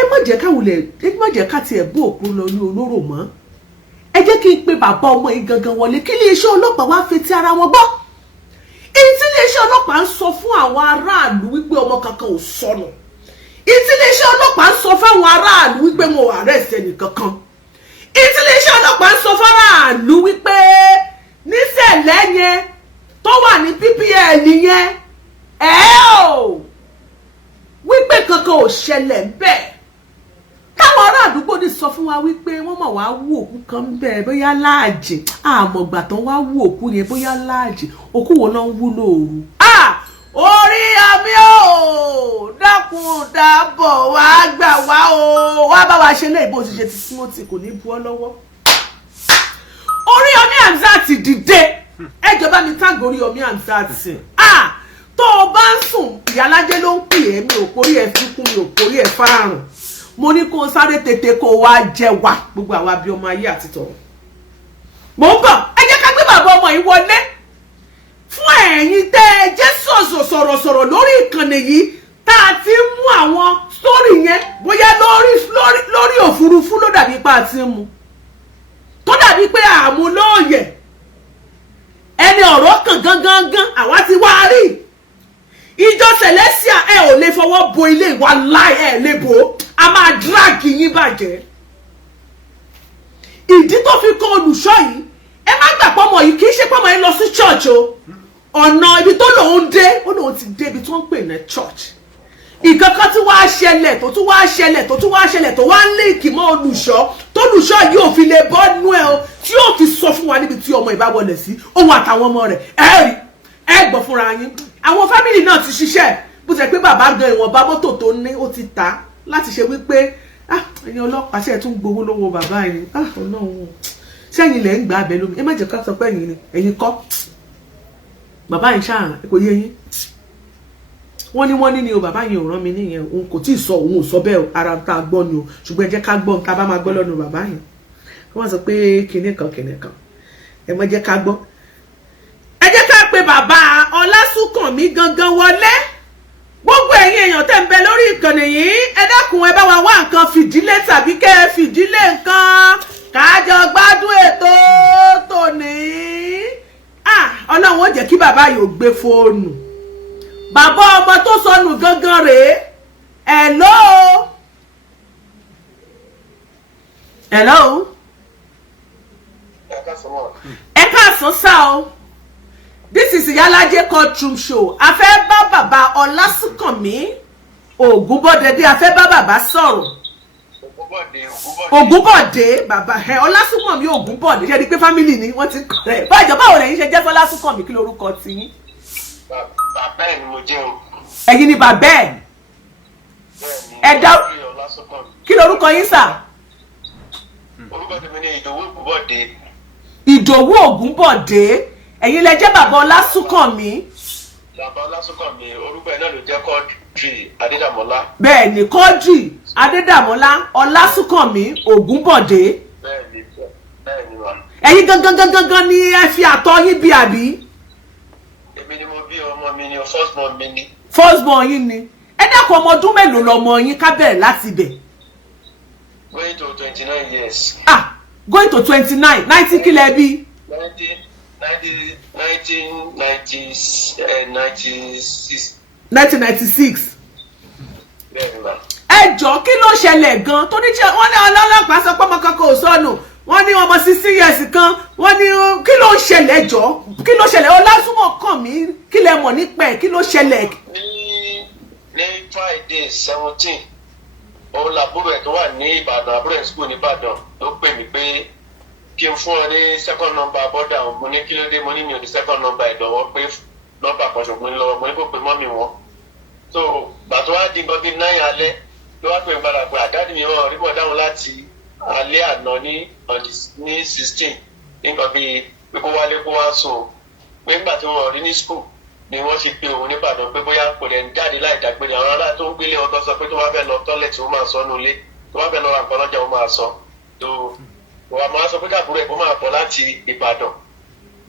ẹ má jẹ́ ká tiẹ̀ bó òkú lọ ní olóró mọ́ ẹ jẹ́ kí n pe bàbá ọmọ yìí gangan wọlé kí iléeṣẹ́ ọlọ́pàá wá fetí ara wọn gbọ́ èyí tí iléeṣẹ́ ọlọ́pàá ń sọ fún àwọn aráàlú wípé ọmọ kankan ò sọnù èyí tí iléeṣẹ́ ọlọ́pàá ń sọ fáwọn aráàlú wípé wọn ò arrest ẹnìkankan èyí tí iléeṣẹ́ ọlọ́pàá ń sọ fáráàlú wípé níṣẹ̀lẹ̀ yẹn tó wà ní PPL yẹn wípé kankan ò ṣẹlẹ̀ bẹ́ẹ̀ táwọn ará àdúgbò ní sọ fún wa wípé wọ́n mọ̀ wá wú òkú kan bẹ́ẹ̀ bóyá láàjì àmọ̀gbà tán wá wú òkú yẹn bóyá láàjì òkú wo náà ń wú lóòru. orí àmì ò dákun dábọ̀ wá gbà wá o wá bá wa ṣe léyìí bó ti ṣe ti Timothy kò ní bu ọ́ lọ́wọ́. Oríyọmí Hamzat dìde ẹjọba mi tágbó Oríyọmí Hamzat tó o bá ń sùn ìyálájẹ ló ń pè é mi ò kórí ẹ fi kún mi ò kórí ẹ fárùn mo ní kó sáré tètè kó wá jẹ wá gbogbo àwa bí ọmọ ayé àti tọ̀run. Mo ń bọ̀ ẹ jẹ́ ká gbé bàbá ọmọ yìí wọlé fún ẹ̀yin tẹ́ ẹ jẹ́ sọ̀rọ̀ lórí ìkànnì yìí tá a ti mú àwọn sórí yẹn bóyá lórí òfurufú ló dàbí pé a ti mú tó dàbí pé àmú lóòyẹ̀ ẹni ọ̀rọ̀ kan gangan àwa ti wá rí ìjọ Celestia ẹ ò lè fọwọ́ bo ilé ìwà láì ẹ lè bò a máa drag yín bàjẹ́ ìdí tó fi kọ́ Olùṣọ́ yìí ẹ má gbà pọ́mọ yìí kì í ṣe pọ́mọ yìí lọ sí church o ọ̀nà ibi tó lòun dé ó lòun ti dé ibi tó ń pè ní church ìkankan tí wàá ṣẹlẹ̀ tó tún wàá ṣẹlẹ̀ tó wàá líǹkì mọ́ Olùṣọ́ tó Olùṣọ́ yìí ò fi lè bọ́ nú ẹ o tí yóò fi sọ fún wa níbi tí ọmọ ìbá wọlé sí òun àtàwọn ọmọ rẹ̀ ẹ gbọ́ fúnra yín àwọn fámìlì náà ti ṣiṣẹ́ bó ṣe pé bàbá gan ìwọ̀nba mọ́tò tó ní ó ti tà láti ṣe wípé ẹni ọlọ́pàá ṣe tún gbowó lọ́wọ́ bàbá yìí Ọlọ́run sẹ́yìn lẹ́ ń gbà abẹ lómi ẹ má jẹ́ ká sọ pé ẹ̀yin ni ẹ̀yin kọ́ bàbá yìí ṣáà kò yé yín wọ́n ní ni o bàbá yìí ò rán mi nìyẹn òun kò tí ì sọ òun ò sọ bẹ́ẹ̀ ara tá a gbọ́ ni o ṣùgbọ́n ẹ jẹ́ ká gbọ́ tá a bá máa gbọ́ lọ́nu bàbá yìí wọ́n sọ pé kinní kan ẹ má jẹ́ ká gbọ́ ẹ jẹ́ ká pe bàbá Ọlásùnkànmí gangan wọlé gbogbo ẹ̀yin èèyàn tẹ́ ń bẹ lórí ìkànnì yìí ẹ dákun ẹ bá wa wá nǹkan fìdílé tàbí kẹ́ ẹ fìdílé nǹkan kájọ gbádùn ètò tòní Ọlọ́run ó jẹ́ kí bàbá yìí ò gbé fóònù bàbá ọmọ tó sọnù gangan rèé hello ẹ káàsán sá o this is Iyalaje courtroom show a fẹ́ bá bàbá Ọlásùnkànmí Ògúnbọ̀dé a fẹ́ bá bàbá sọ̀rọ̀ Ògúnbọ̀dé bàbá Ọlásùnkànmí Ògúnbọ̀dé ṣe di pé family ni wọ́n ti ń kọ́ ẹ̀ báyìí báwo lẹ́yìn ṣe jẹ́ Ọlásùnkànmí kí lorúkọ ti yín. Bàbá ẹ̀ ni mo jẹ́ o. Ẹ̀yin ni bàbá ẹ̀. Ẹ̀dá kí lorúkọ yín sà? Orúkọ tèmi ni Ìdòwú Ògúnbọ̀dé. Ìdòwú Ògúnbọ̀dé ẹ̀yin lẹ jẹ́ bàbá Ọlásùnkànmí. Bàbá Ọlásùnkànmí orúkọ ẹ̀ náà ló jẹ́ Quadri Adédàmọ́lá. Bẹ́ẹ̀ ni Quadri Adédàmọ́lá Ọlásùnkànmí Ògúnbọ̀dé. Bẹ́ẹ̀ ni wà. Ẹ̀yin gangan ni ẹ fi àtọ̀ yín bí àbí? Èmi ni mo bí ọmọ mi ni first born mi ni. First born yín ni. Ẹ dákun ọmọ ọdún mélòó lọmọ yín ká bẹ̀rẹ̀ láti bẹ̀? Going to 29 years. Going to 29 90 kílẹ̀ bí? 1996. Bẹ́ẹ̀ ni wà. Ẹ jọ̀ọ́ kí ló ṣẹlẹ̀ gan tó ní wọ́n ní ọlọ́pàá sọ pé ọmọ kankan ò sọnù wọ́n ní ọmọ 16 years kan wọ́n ní kí ló ṣẹlẹ̀ jọ kí ló ṣẹlẹ̀ Ọlásùnkànmí kí lẹ mọ̀ nípa ẹ̀ kí ló ṣẹlẹ̀. ní Friday 17 òun làbúrò ẹ̀ tó wà ní Ìbàdàn àbúrò ẹ̀ school ní Ìbàdàn ló pè mí pé kí n fún ọ ní second number bọ́dà òun mo ní kí ló dé mo ní mi ò ní second number ìdánwò pé nọ́mbà kan ṣùgbọ́n lọ́wọ́ mo ní kó pe mọ́mì wọn. so gbàtọ́ wá di nǹkan bíi 9 alẹ́ ló wá pè mí padà pé àdáàdì mi wọn rí bọ̀ dáhùn láti alẹ́ àná ní 16 nǹkan bíi pé kó wálé kó wá sùn pé nígbà tí wọn rí ní school ni wọ́n ti pe òun nígbàdàn pé bóyá kò lè ń jáde láì dágbére àwọn ará tó ń gbélé ọkọ sọ pé tó bá fẹ́ lọ tọ́lẹ̀tì ó máa sọ nulẹ̀ tó bá fẹ́ lọ ra nǹkan lọ́jà ó máa sọ tó wà máa sọ pé káàbúrò ẹ̀ kó máa bọ̀ láti Ìbàdàn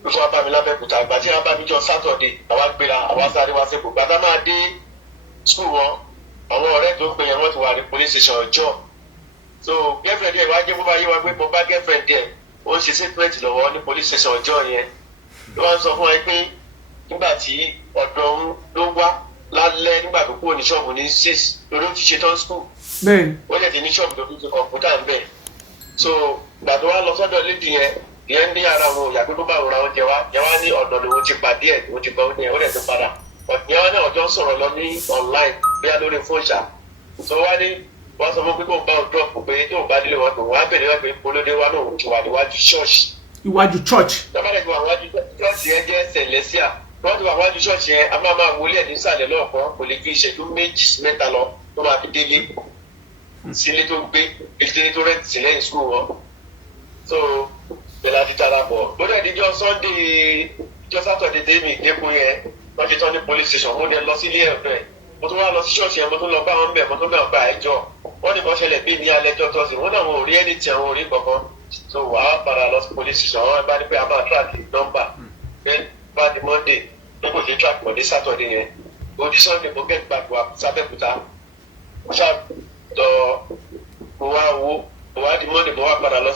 pé fún abámi lábẹ́kúta àgbà tí wọ́n bá mi jọ Saturday àwa gbéra àwa sáré wá sẹ́kù gbàtà máa dé school wọn àwọn ọ̀rẹ́ tó ń pè yẹn wọ́n ti wà ní police station ọjọ́ so girlfriend ẹ̀ wá jẹ́ bó bá yé wa pé mo bá girlfriend ẹ̀ ó ń ṣe statement lọ́wọ́ ní police station ọjọ́ yẹn ló wá ń sọ fún wa pé nígbà tí ọ̀dọ̀ òun ló wá lálẹ́ nígbà tó kúrò ní ṣọ́ọ̀bù ní 6 lórí ó ti ṣe tán school ó jẹ́ ti ní ṣọ́ọ̀bù tó fi ṣe kọ̀ǹpútà ń bẹ̀ so ìgbà tó wá lọ sọ́dọ̀ lédi yẹn ní ara wọn òyà pé tó bá rọra oúnjẹ wá yẹn wá ní ọ̀dọ̀ lòun ti pàdé ẹ̀ lòun ti gbọ́ oúnjẹ ó dẹ̀ tó padà ọ̀dọ̀ wọn náà ọjọ́ sọ̀rọ̀ lọ ní online bóyá lórí fóònù so wá ní wọ́n sọ fún pé kó bá òun drop pé tó bá délé wọn tó wọ́n á bẹ̀rẹ̀ wá pé polódé wá náà òun ti wà níwájú church. Iwájú church. tọ́mọdé ti wà níwájú church yẹn jẹ́ Celestia wọ́n ti wà wájú ṣọ́ọ̀ṣì yẹn a máa wọlé ẹ̀ nísàlẹ̀ lọ́ọ̀kan kò lè fi ìṣẹ́jú 2 mẹ́ta lọ tó máa fi délé sílé tó gbé ilé tó rẹ̀ sílẹ̀ ní skul wọn. so bẹ̀rẹ̀ àti tarapọ̀ lórí ẹ̀díjọ́ Sunday ìjọ Saturday dé mi dẹ́kun yẹn wọ́n ti tán ní police station mo dẹ̀ lọ sílé ẹ̀fẹ̀ mo tún wá lọ sí ṣọ́ọ̀ṣì yẹn mo tún lọ bá wọn bẹ̀ mo tún bẹ̀ gba ẹjọ́ wọ́n ní kọ́ ṣẹlẹ̀ bí ní alẹ́ tọ́tọ́ sí wọ́n náà wọn ò rí ẹni tí àwọn ò rí kankan so wàá padà lọ sí police station àwọn ẹgbẹ́ ní pé a máa track nọ́mbà pé bá di Monday pé kò ṣe track Monday Saturday yẹn odi Sunday mo gẹ́ gbàgbọ́ sábẹ́kúta mo ṣàtọ̀ mo wá di Monday mo wá padà lọ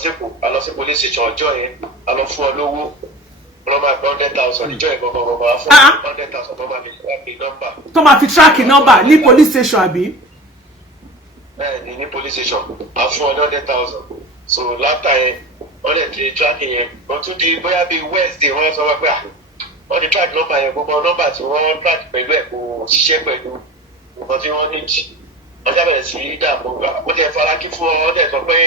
sí police station ọjọ́ yẹn a lọ fún ọ lówó wọ́n máa gbọ́ 100,000 ìjọ yẹn gbọ́gbọ́ máa fún 100,000 tó máa fi track nọ́mbà. tó máa fi track nọ́mbà ní police station àbí. bẹ́ẹ̀ni ní police station a fún ọ 100,000 so láta yẹn wọ́n lè ti track yẹn wọ́n tún di bóyá bíi Wednesday wọ́n sọ wọ́n pé wọ́n ti track nọ́mbà yẹn gbogbo nọ́mbà tí wọ́n track pẹ̀lú ẹ̀ kò ṣiṣẹ́ pẹ̀lú nǹkan tí wọ́n need wọ́n sábẹ̀ sí dààmú wọ́n tẹ̀ fara kí fún ọ wọ́n tẹ̀ sọ pé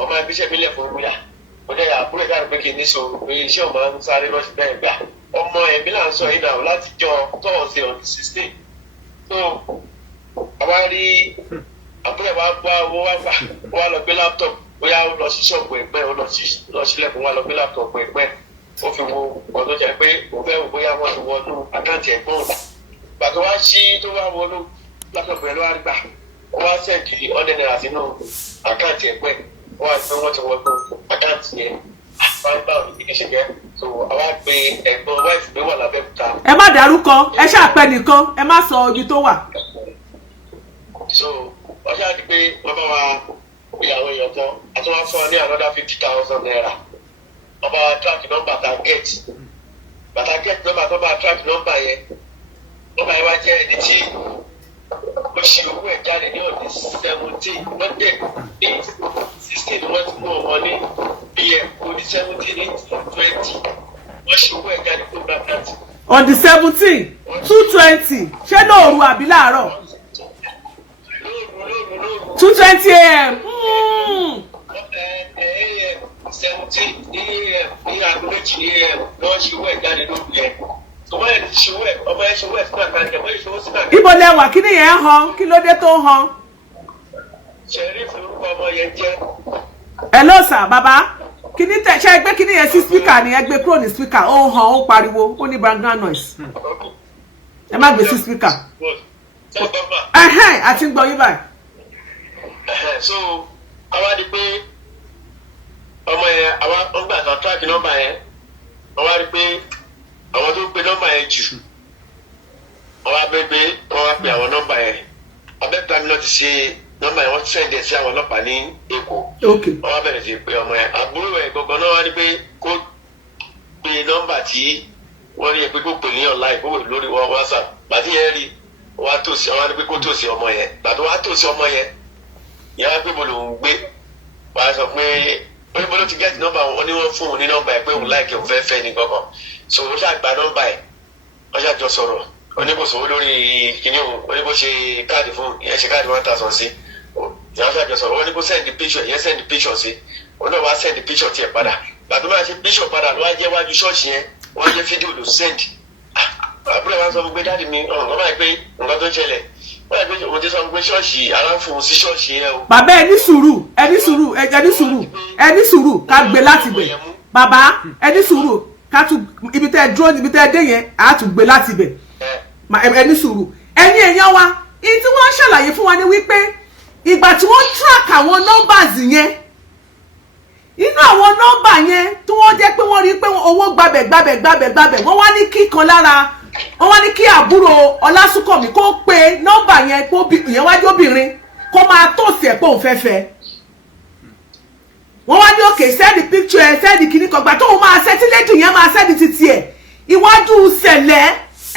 ọmọ agbésẹ́ mílẹ̀ fún mi yà wọ́n tẹ̀ àbúrò ìdáhùn pé kì í ní so pé iṣẹ́ ò máa ń sáré lọ́sí bẹ́ẹ̀ gbà ọmọ ẹ̀mí là ń sọ yìí náà láti jọ Thursday on the 16th so àwa rí àbúrò wa gbọ́ owó wa gbà wọ́n lọ gbé laptop bóyá ó lọ sí ṣọ́ọ̀bù ẹ̀gbẹ́ ó lọ sílẹ̀kùn wa lọ gbé laptop ẹ̀gbẹ́ ó fi wo ọ̀dọ́ jẹ́ pé òun fẹ́ wò bóyá wọ́n ti wọnú àkáǹtì ẹ̀gbọ́n gbàtọ́ wá sí tó wá wọnú laptop ẹ̀ ló wá gbà ó wá sẹ́ǹdì $100 sínú àkáǹtì ẹ̀gbẹ́ wọ́n á gbé wọ́n ti wọnú àkáǹtì yẹn báńbá òní kí ṣe jẹ́ so àwa gbé ẹ̀gbọ́n wáìfù gbé wà lábẹ́òkúta. ẹ má dárúkọ ẹ ṣàpẹ nìkan ẹ má sọ ibi tó wà. so wọ́n ṣáà di pé wọ́n bá wa ìyàwó èèyàn tán àti wọ́n fún ọ ní another 50,000 naira wọ́n bá wa track nọ́mbà bàtà get nọ́mbà tó bá track nọ́mbà yẹn nọ́mbà yẹn wá jẹ́ ẹni tí ó ṣe owó ẹ̀ jáde ní ọ̀dẹ 17 wọ́n dẹ̀ ní 16 wọ́n ti mú ọmọ ní pm ní 17 20 wọ́n ṣe owó ẹ̀ jáde tó bá kàtì. on the 17 2:20 ṣé lóòru àbí láàárọ̀. 2:20 a.m. 17 a.m. ní aago méjì a.m. lọ́wọ́ ṣe owó ẹ̀ jáde lórí ẹ̀ ọmọ ẹ̀ ṣe owó ẹ̀ ọmọ ẹ̀ ṣe owó ẹ̀ sínú àkáǹtì ọmọ ẹ̀ ṣe owó sínú àkáǹtì. ibo lẹ wà kí nìyẹn hàn kí ló dé tó hàn. ṣẹ̀rí forúkọ ọmọ yẹn jẹ́. hello sir baba kíní tẹ ṣe ẹgbẹ́ kíní yẹn sí speaker ni ẹgbẹ́ kúrò ní speaker ó hàn ó pariwo ó ní background noise ẹ má gbé sí speaker. àti ń gbọ́ yín báyìí. so àwa di pé ọmọ yẹn àwa ń gbà tán track nọ́mbà yẹn àwa rí pé àwọn tó ń pe nọ́mbà yẹn jù àwa bẹ pé wọ́n wá pe àwọn nọ́mbà yẹn abẹ́pẹ́ mi náà ti ṣe nọ́mbà yẹn wọ́n sẹ́ndẹ̀ sí àwọn ọlọ́pàá ní Èkó wọ́n wá bẹ̀rẹ̀ sí pé ọmọ yẹn àbúrò ẹ̀ gbọ̀ngàn náà wá ní pé kó pe nọ́mbà tí wọ́n rí ẹ pé kó pè ní online kó wè lórí WhatsApp bàtí yẹn rí wọ́n á tòsí àwọn á ní pé kó tòsí ọmọ yẹn bàtí wọ́n á tòsí ọmọ yẹn ìyá wa pé mo lòún gbé wọ́n á sọ pé ó ní bó ló ti gẹ́tì nọ́mbà wọn ní wọ́n fún òun ní nọ́mbà ẹ̀ pé òun láìkẹ́ òun fẹ́ fẹ́ ní kankan so ó ṣàgbà nọ́mbà ẹ̀ wọ́n ṣàjọ sọ̀rọ̀ oníbòsòwò lórí kìnìún òun oníbò ṣe káàdì fún ìyẹn ṣe káàdì 1,000 sí ìyẹn ṣàjọ sọ̀rọ̀ oníbò sẹ́ndì píṣọ̀ ìyẹn sẹ́ndì píṣọ̀ sí òun náà wá sẹ́ndì píṣọ̀ tiẹ̀ padà gbàtú máa ṣe píṣọ̀ padà ló wá jẹ́ wájú ṣọ́ọ̀ṣì yẹn wọ́n jẹ́ fídíò ló sẹ́ndì àbúrò wa sọ pé dáàdì mi wọ́n máa pé nǹkan tó ń ṣẹlẹ̀ wọ́n yẹ pé òun ti sọ pé ṣọ́ọ̀ṣì aláǹfọ̀ọ́ sí ṣọ́ọ̀ṣì yẹn o. bàbá ẹ ní sùúrù ká gbé láti bẹ̀ bàbá ẹ ní sùúrù ká tún ibi tẹ́ ẹ dúró ibi tẹ́ ẹ dé yẹn á tún gbé láti bẹ̀ ẹ ní sùúrù ẹ̀yin èèyàn wa ìyí tí wọ́n ṣàlàyé fún wa ni wípé ìgbà tí wọ́n track àwọn numbers yẹn inú àwọn nọ́mbà yẹn tí wọ́n jẹ́ pé wọ́n rí pé owó gbabẹ̀ wọ́n wá ní kí kan lára wọ́n wá ní kí àbúrò Ọlásùnkànmí kó pe nọ́mbà yẹn kó ìyẹn wájú obìnrin kó máa tòsí ẹ̀ pé òun fẹ́ fẹ́ wọ́n wá ní òkè sẹ́ẹ̀dì picture ẹ̀ sẹ́ẹ̀dì kìíní kan gbà tóun máa sẹ́ẹ̀tì lẹ́dùn yẹn máa sẹ́ẹ̀dì títí ẹ̀ iwájú sẹ̀lẹ̀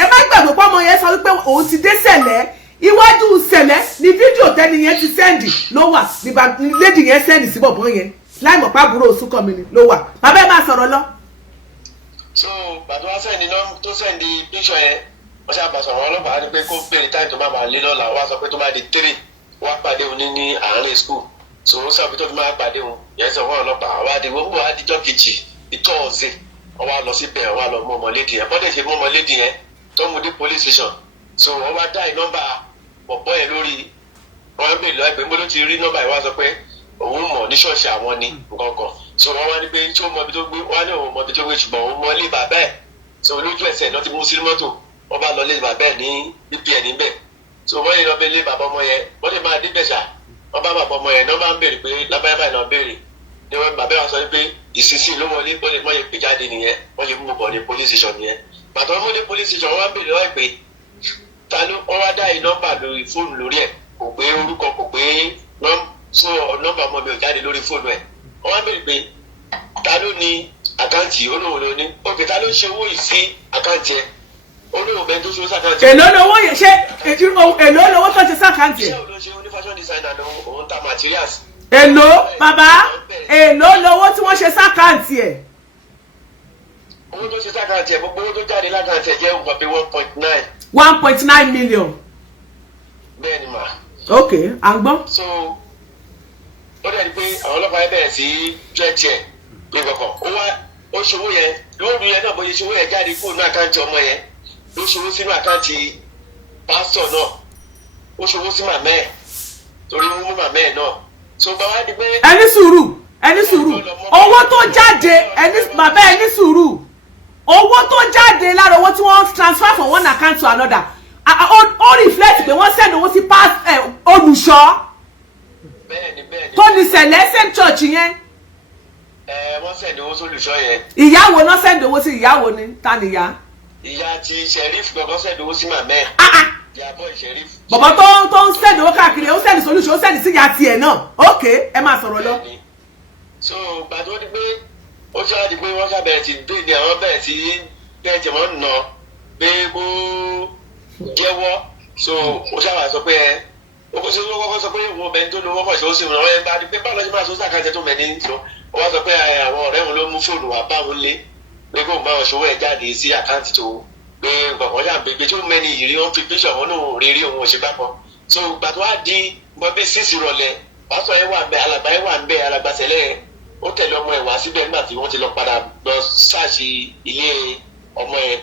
ẹ má gbàgbé pé ọmọ yẹn sọ wípé òun ti dé sẹ̀lẹ̀ iwájú sẹ̀lẹ̀ ni fídíò tẹ́ni yẹn ti sẹ́ẹ̀dì ló wà ní lẹ́dùn yẹn sẹ́ẹ̀dì sí bọ̀bọ̀ yẹn láì mọ̀ pàbúrò Súnkànmí ni ló wà bàbá ẹ máa sọ̀rọ̀ lọ. so gbàtọ́ wá sẹ́ndì tó sẹ́ndì píṣọ̀ yẹn wọ́n ṣe àbàṣọ àwọn ọlọ́pàá ní pé kó béèrè táyì tó máa bàa lé lọ́la wá sọ pé tó máa di 3 wá pàdé òun ní àárín school so wọ́n sọ pé tó fi máa pàdé òun yẹn sọ fún ọlọ́pàá wá di wọ́n bọ̀ wá dijọ́ kejì ìtọ́ọ̀sẹ̀ wọ́n wá lọ síbẹ̀ wọ́n wá lọ mú ọmọlédì yẹn bọ́dẹ̀ ṣe mú ọmọlédì yẹn tó mú dé police station so wọ́n wá dá nọ́mbà pọ̀pọ̀ yẹn lórí wọ́n gbé lọ́ọ́ pé mo ló ti rí nọ́mbà yẹn wá sọ pé òun mọ̀ ní ṣọ́ọ̀ṣì àwọn ni nǹkan so wọ́n wá ní pé tí ó mọ ibi tó gbé wọ́n ní òun mọ ibi tó gbé ṣùgbọ́n òun mọ ilé bàbá ẹ̀ so lójú ẹsẹ̀ náà ti mú sí mọ́tò wọ́n bá lọ lé bàbá ẹ̀ ní bpn níbẹ̀ so wọ́n yìí lọ bẹ lé bàbá ọmọ yẹn wọ́n lè máa dé bẹ̀ṣà wọ́n bá bàbá ọmọ yẹn náà máa ń béèrè pé lábáyé báyìí náà béèrè ni wọ́n bàbá wa sọ pé ìsinsìn ló wọlé wọ́n yẹ pé jáde nìyẹn wọ́n yẹ mú bọ̀ ní police station nìyẹn bàtà wọn mú police station wọ́n á béèrè lọ́wọ́ pé ta ló wọ́n wá dá yìí nọ́mbà lórí fóònù lórí ẹ̀ kò gbé orúkọ kò gbé nọ́mbà ọmọ mi ò jáde lórí fóònù ẹ̀ wọ́n á béèrè pé ta ló ní àkáǹtì olówó ló ní òkè ta ló ṣe owó yìí sí àkáǹtì ẹ̀ olówó bẹ́ẹ̀ tó ṣe owó sí àkáǹtì ẹ̀. èló lowó yẹn ṣe èló lowó tó ṣe sí àkáǹtì ẹ̀. ṣé òun ló ṣe oní fashion designer ló òun ta materials. èló bàbá èló lowó tí wọ́n ṣe sí àkáǹtì ẹ̀. owó tó ṣe sí àkáǹtì ẹ̀ gbogbo owó tó jáde lákáǹtì ẹ̀ jẹ́ nǹkan bí 1.9. 1.9 million. bẹ́ẹ̀ ni mà. ok à ń gbọ́. so ó dẹ̀ di pé àwọn ọlọ́pàá yẹn bẹ̀rẹ̀ sí jẹ́ẹ̀tì ẹ̀ pé kọ̀ọ̀kan ó ṣòwò yẹn lóòrù yẹn náà bóyá ṣòwò yẹn jáde kúrò ní àkáǹtì ọmọ yẹn ló ṣòwò sínú àkáǹtì pásítọ̀ náà ó ṣòwò sí màmá ẹ̀ torí wọ́n mú màmá ẹ̀ náà so bá wá di pé. ẹni sùúrù owó tó jáde bàbá ẹni sùúrù owó tó jáde lára owó tí wọ́n transfer from one account to another ó reflect pé wọ́n send owó sí Olùṣọ́ tó ní Celestial Church yẹn. wọ́n send owó sí Olùṣọ́ yẹn. ìyàwó náà send owó sí ìyàwó ni ta ni ìyá. ìyá ti Sheriff gbọ́dọ̀ send owó sí màmá ẹ̀. ìyá bọ́ Sheriff. bàbá tó ń send owó káàkiri ó send sí Olùṣọ́ ó send sí ìyá tiẹ̀ náà ok ẹ máa sọ̀rọ̀ lọ. so gbàdúrà di pé ó ṣáà di pé wọ́n ṣàbẹ̀rẹ̀ sí bẹ́ẹ̀ àwọn bẹ̀rẹ̀ sí bẹ́ẹ̀ tí wọ́n nà pé kó jẹ́wọ́ so ó ṣàwà sọ pé ó kọ́kọ́ sọ pé òun ọbẹ̀ tó lówó pọ̀ sí ó sì ràn ẹ́ bá di pé báwo ló ṣe máa sọ sàkájẹ tó mẹ́ni sọ ó wá sọ pé àwọn ọ̀rẹ́ wọn ló mú fóònù wá bá wọn lé pé kó bá wọn ṣòwò ẹ̀ jáde sí àkáǹtì tó pé gbọ̀ngàn ṣàǹgbẹ̀gbẹ̀ tó mẹ́ni ìrírí wọn fi píṣọ̀ wọn náà rírí òun òṣèpá kan so gbà tó wá di bọ́bí sísì rọlẹ̀ pásítọ̀ ẹ̀ wà ń bẹ alàgbà ẹ̀ wà ń bẹ alàgbà sẹ́lẹ̀ ó tẹ̀lé ọmọ ẹ̀ wá síbẹ̀ nígbà tí wọ́n ti lọ padà lọ ṣáàṣì ilé ọmọ ẹ̀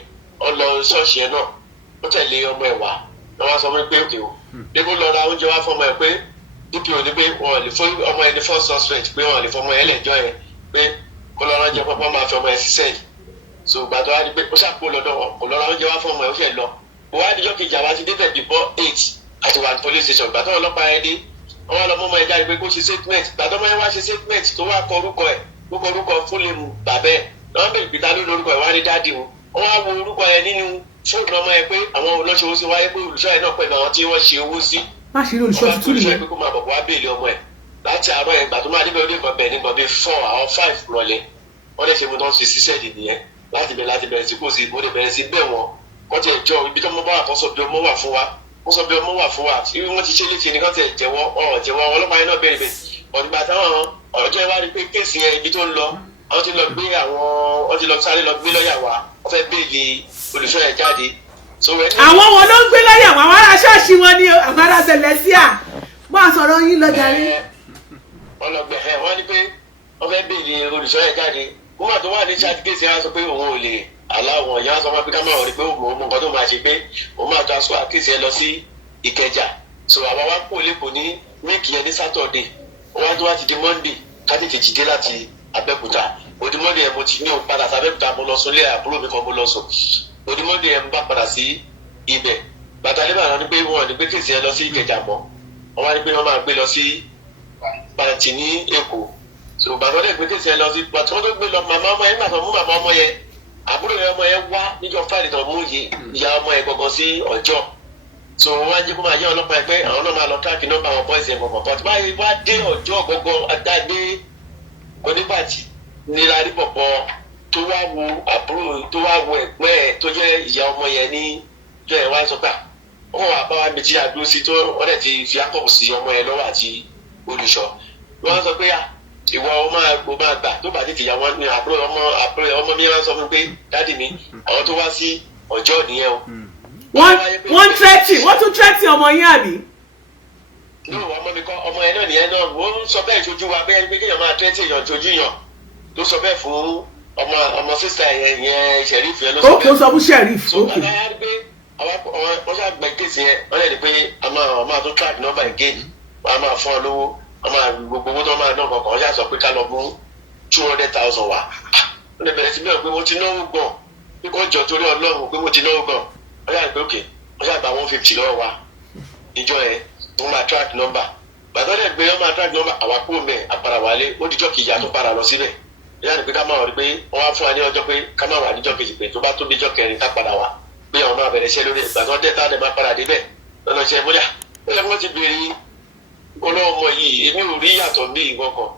ọ lọ ṣọ́ọ̀ṣì ẹ̀ náà ó tẹ̀lé ọmọ ẹ̀ wá wọ́n sọ pé òkè o débò lọ ra oúnjẹ wá fọmọ ẹ̀ pé dpo ní pé wọ́n lè fún ọmọ ẹ̀ ní first suspect pé wọ́n lè fọmọ ẹ̀ lẹ́jọ́ ẹ̀ pé kó lọ ra oúnjẹ pọ́pọ́ máa fi ọmọ ẹ̀ ṣiṣẹ́ yìí so gbàtọ́ wá di pé ó ṣàpò lọ́dọ̀ wọn kò lọ ra oúnjẹ wá fọmọ ẹ̀ ó ṣẹ̀ lọ wọ́n á dijọ́ kejì àwa ti débẹ̀ before 8 àti wà ní police station gbàtọ́ ọlọ́pàá ẹ̀ dé wọ́n wá lọ mọ́ ọmọ ẹ̀ jáde pé kó ṣe statement gbàtọ́ ọmọ ẹ̀ wá ṣe statement tó wá kọ orúkọ ẹ̀ gbogbo orúkọ fúnlẹ̀mù bàbẹ́ lọ́wọ́ bẹ̀rẹ̀ pé ta ló lórúkọ ẹ̀ wá ní dáàdì wọn wọ́n wá wo orúkọ ẹ̀ nínú fóònù ọmọ ẹ̀ pé àwọn olóṣòwò sí wáyé pé Olùṣọ́ ẹ̀ náà pẹ̀lú àwọn tí wọ́n ṣe owó sí. má ṣe Olùṣọ́ tuntun nìyẹn. wọ́n bá tó ṣe pé kó máa bọ̀ wá béèlì ọmọ ẹ̀ láti àárọ̀ ẹ̀ gbà tó máa débẹ̀ olóògbé bẹ̀ nígbà bíi 4 or 5 rọlẹ̀ wọ́n lè ṣe mú tán ṣe ṣiṣẹ́ ìdí nìyẹn láti bẹ̀rẹ̀ sí kó sí mo lè bẹ̀rẹ̀ sí bẹ̀ wọ́n kọ́ tiẹ̀ jọ ibi tó mọ́ bá wà kó sọ bí ọmọ wà fún wa kó sọ bí ọmọ wà fún wa ibi wọ́n ti ṣe léṣe ní kọ́ tiẹ̀ jẹ́wọ́ jẹ́wọ́ ọlọ́pàá yẹn náà bẹ̀rẹ̀ bẹ̀ ọ̀dùgbà táwọn ọjọ́ ìwádìí pé kéèsì yẹn ibi tó ń lọ àwọn ti lọ gbé wọ́n ti lọ sáré lọ gbé lọ́ọ̀yà wa wọ́n fẹ́ béèlì Olùṣọ́ yẹn jáde. àwọn wọn ló ń gbé lọ́ọ̀yà wọn àwọn ará ṣọ́ọ̀ṣì wọn ni àwọn ará Celestial bá a sọ̀rọ̀ yín lọ jàre. wọ́n lọ gbẹ̀ wọ́n ní pé wọ́n fẹ́ béèlì Olùṣọ́ yẹn jáde wọ́n máa tó wà ní ṣáàtì kéèsì yẹn wá sọ pé òun ò lè aláwọ̀ yẹn wá sọ pé ká máa rí pé òun mọ nǹkan tó máa ṣe pé òun máa tó aṣọ àkéèsì yẹn lọ sí Ìkẹjà so àwa wá kó lẹ́kọ̀ọ́ ní wíìkì yẹn ní Sátọ̀dé wọ́n wá tó wá ti di Monday ká tètè jíde láti Abẹ́òkúta odimọ́dé yẹn mo ti ní òun padà sí Abẹ́òkúta mo lọ sùn lé àbúrò mi kan mo lọ sùn odimọ́dé yẹn mo bá padà sí ibẹ̀ bàtà lébà náà ni pé wọn ò ní gbé kéèsì yẹn lọ sí Ìkẹjà mọ́ wọ́n wá ní pé wọ́n máa gbé lọ sí pàǹtì ní Èkó so bàtà lè gbé kéèsì yẹn lọ sí pàǹtì wọ́n tó gbé lọ màmá ọmọ yẹn nígbà tó mú màmá ọmọ yẹn àbúrò yẹn ọmọ yẹn wá níjọ́ Friday tó mú ìyá ọmọ yẹn gbọ̀ngàn sí ọjọ́ so wọ́n á jẹ́ kó máa yẹ ọlọ́pàá yẹn pé àwọn náà máa lọ káàkiri nọ́mbà àwọn bọ́ọ̀sì yẹn gbọ̀ngàn pọ̀tù báyìí wá dé ọjọ́ gbọ̀ngàn àdágbé oníbàjì nílá rí pọ̀pọ̀ tó wá wo àbúrò tó wá wo ẹ̀gbọ́n ẹ̀ tó jẹ́ ìyá ọmọ yẹn ní ìjọ ẹ̀ wá sọ́gbà wọ́n wà bá wa méjì àdúró sí tó wọ́n dẹ̀ ti fi akọ̀bù sí ọmọ yẹn lọ́wọ́ àti Olùṣọ́ wọ́n sọ pé ìwọ ọmọ gbà tó bá tètè yà wọ́n ní àbúrò ọmọ mi wọ́n sọ fún mi pé dáàdì mi àwọn tó wá sí ọjọ́ nìyẹn o. wọ́n tún tẹ́tì ọmọ yín àbí. ní ọmọ mi kọ́ ọmọ yẹn náà nìyẹn náà wọ́n sọ bẹ́ẹ̀ tójú wa bẹ́ẹ̀ pé kéèyàn máa tẹ́tì èèyàn tójú yàn ló sọ bẹ́ẹ̀ fún ọmọ sísá yẹn Sheriff yẹn ló sọ bẹ́ẹ̀. ó sọ fún Sheriff so bàbá yà gbé wọ́n ṣàgbẹ́ kéèsì yẹn wọ́n lè ní pé a máa tó track number again wọ́n á máa fún ọ lówó wọ́n máa gbogbo owó tó máa ná kankan wọ́n yà sọ pé ká lọ mú 200,000 wá wọ́n lè bẹ̀rẹ̀ sí bẹ́ẹ̀ pé mo ti náwó gbọ̀n bí kò jọ torí Ọlọ́run pé mo ti náwó gbọ̀n wọ́n yà pé òkè wọ́n yà gba 150 lọ́wọ́ wa ìjọ yẹn wọ́n máa track number gbàtọ́ dẹ̀ gbé wọ́n máa track number àwa kúrò mẹ́ àpàrà wálé ó dijọ́ kejì àtún padà lọ síbẹ̀ yíyá ni pé ká máa rí pé wọ́n wá fún wa ní ọjọ́ pé ká máa wà níjọ́ kejì pé tó bá tó dijọ́ kẹrin ká padà wá pé àwọn máa bẹ̀rẹ̀ iṣẹ́ lórí gbàtọ́ dẹ̀ tá a dẹ̀ máa padà débẹ̀ lọ́nà iṣẹ́ bóyá bóyá wọ́n ti béèrè ọlọ́mọ yìí èmi ò rí yàtọ̀ bí ìwọ̀n kan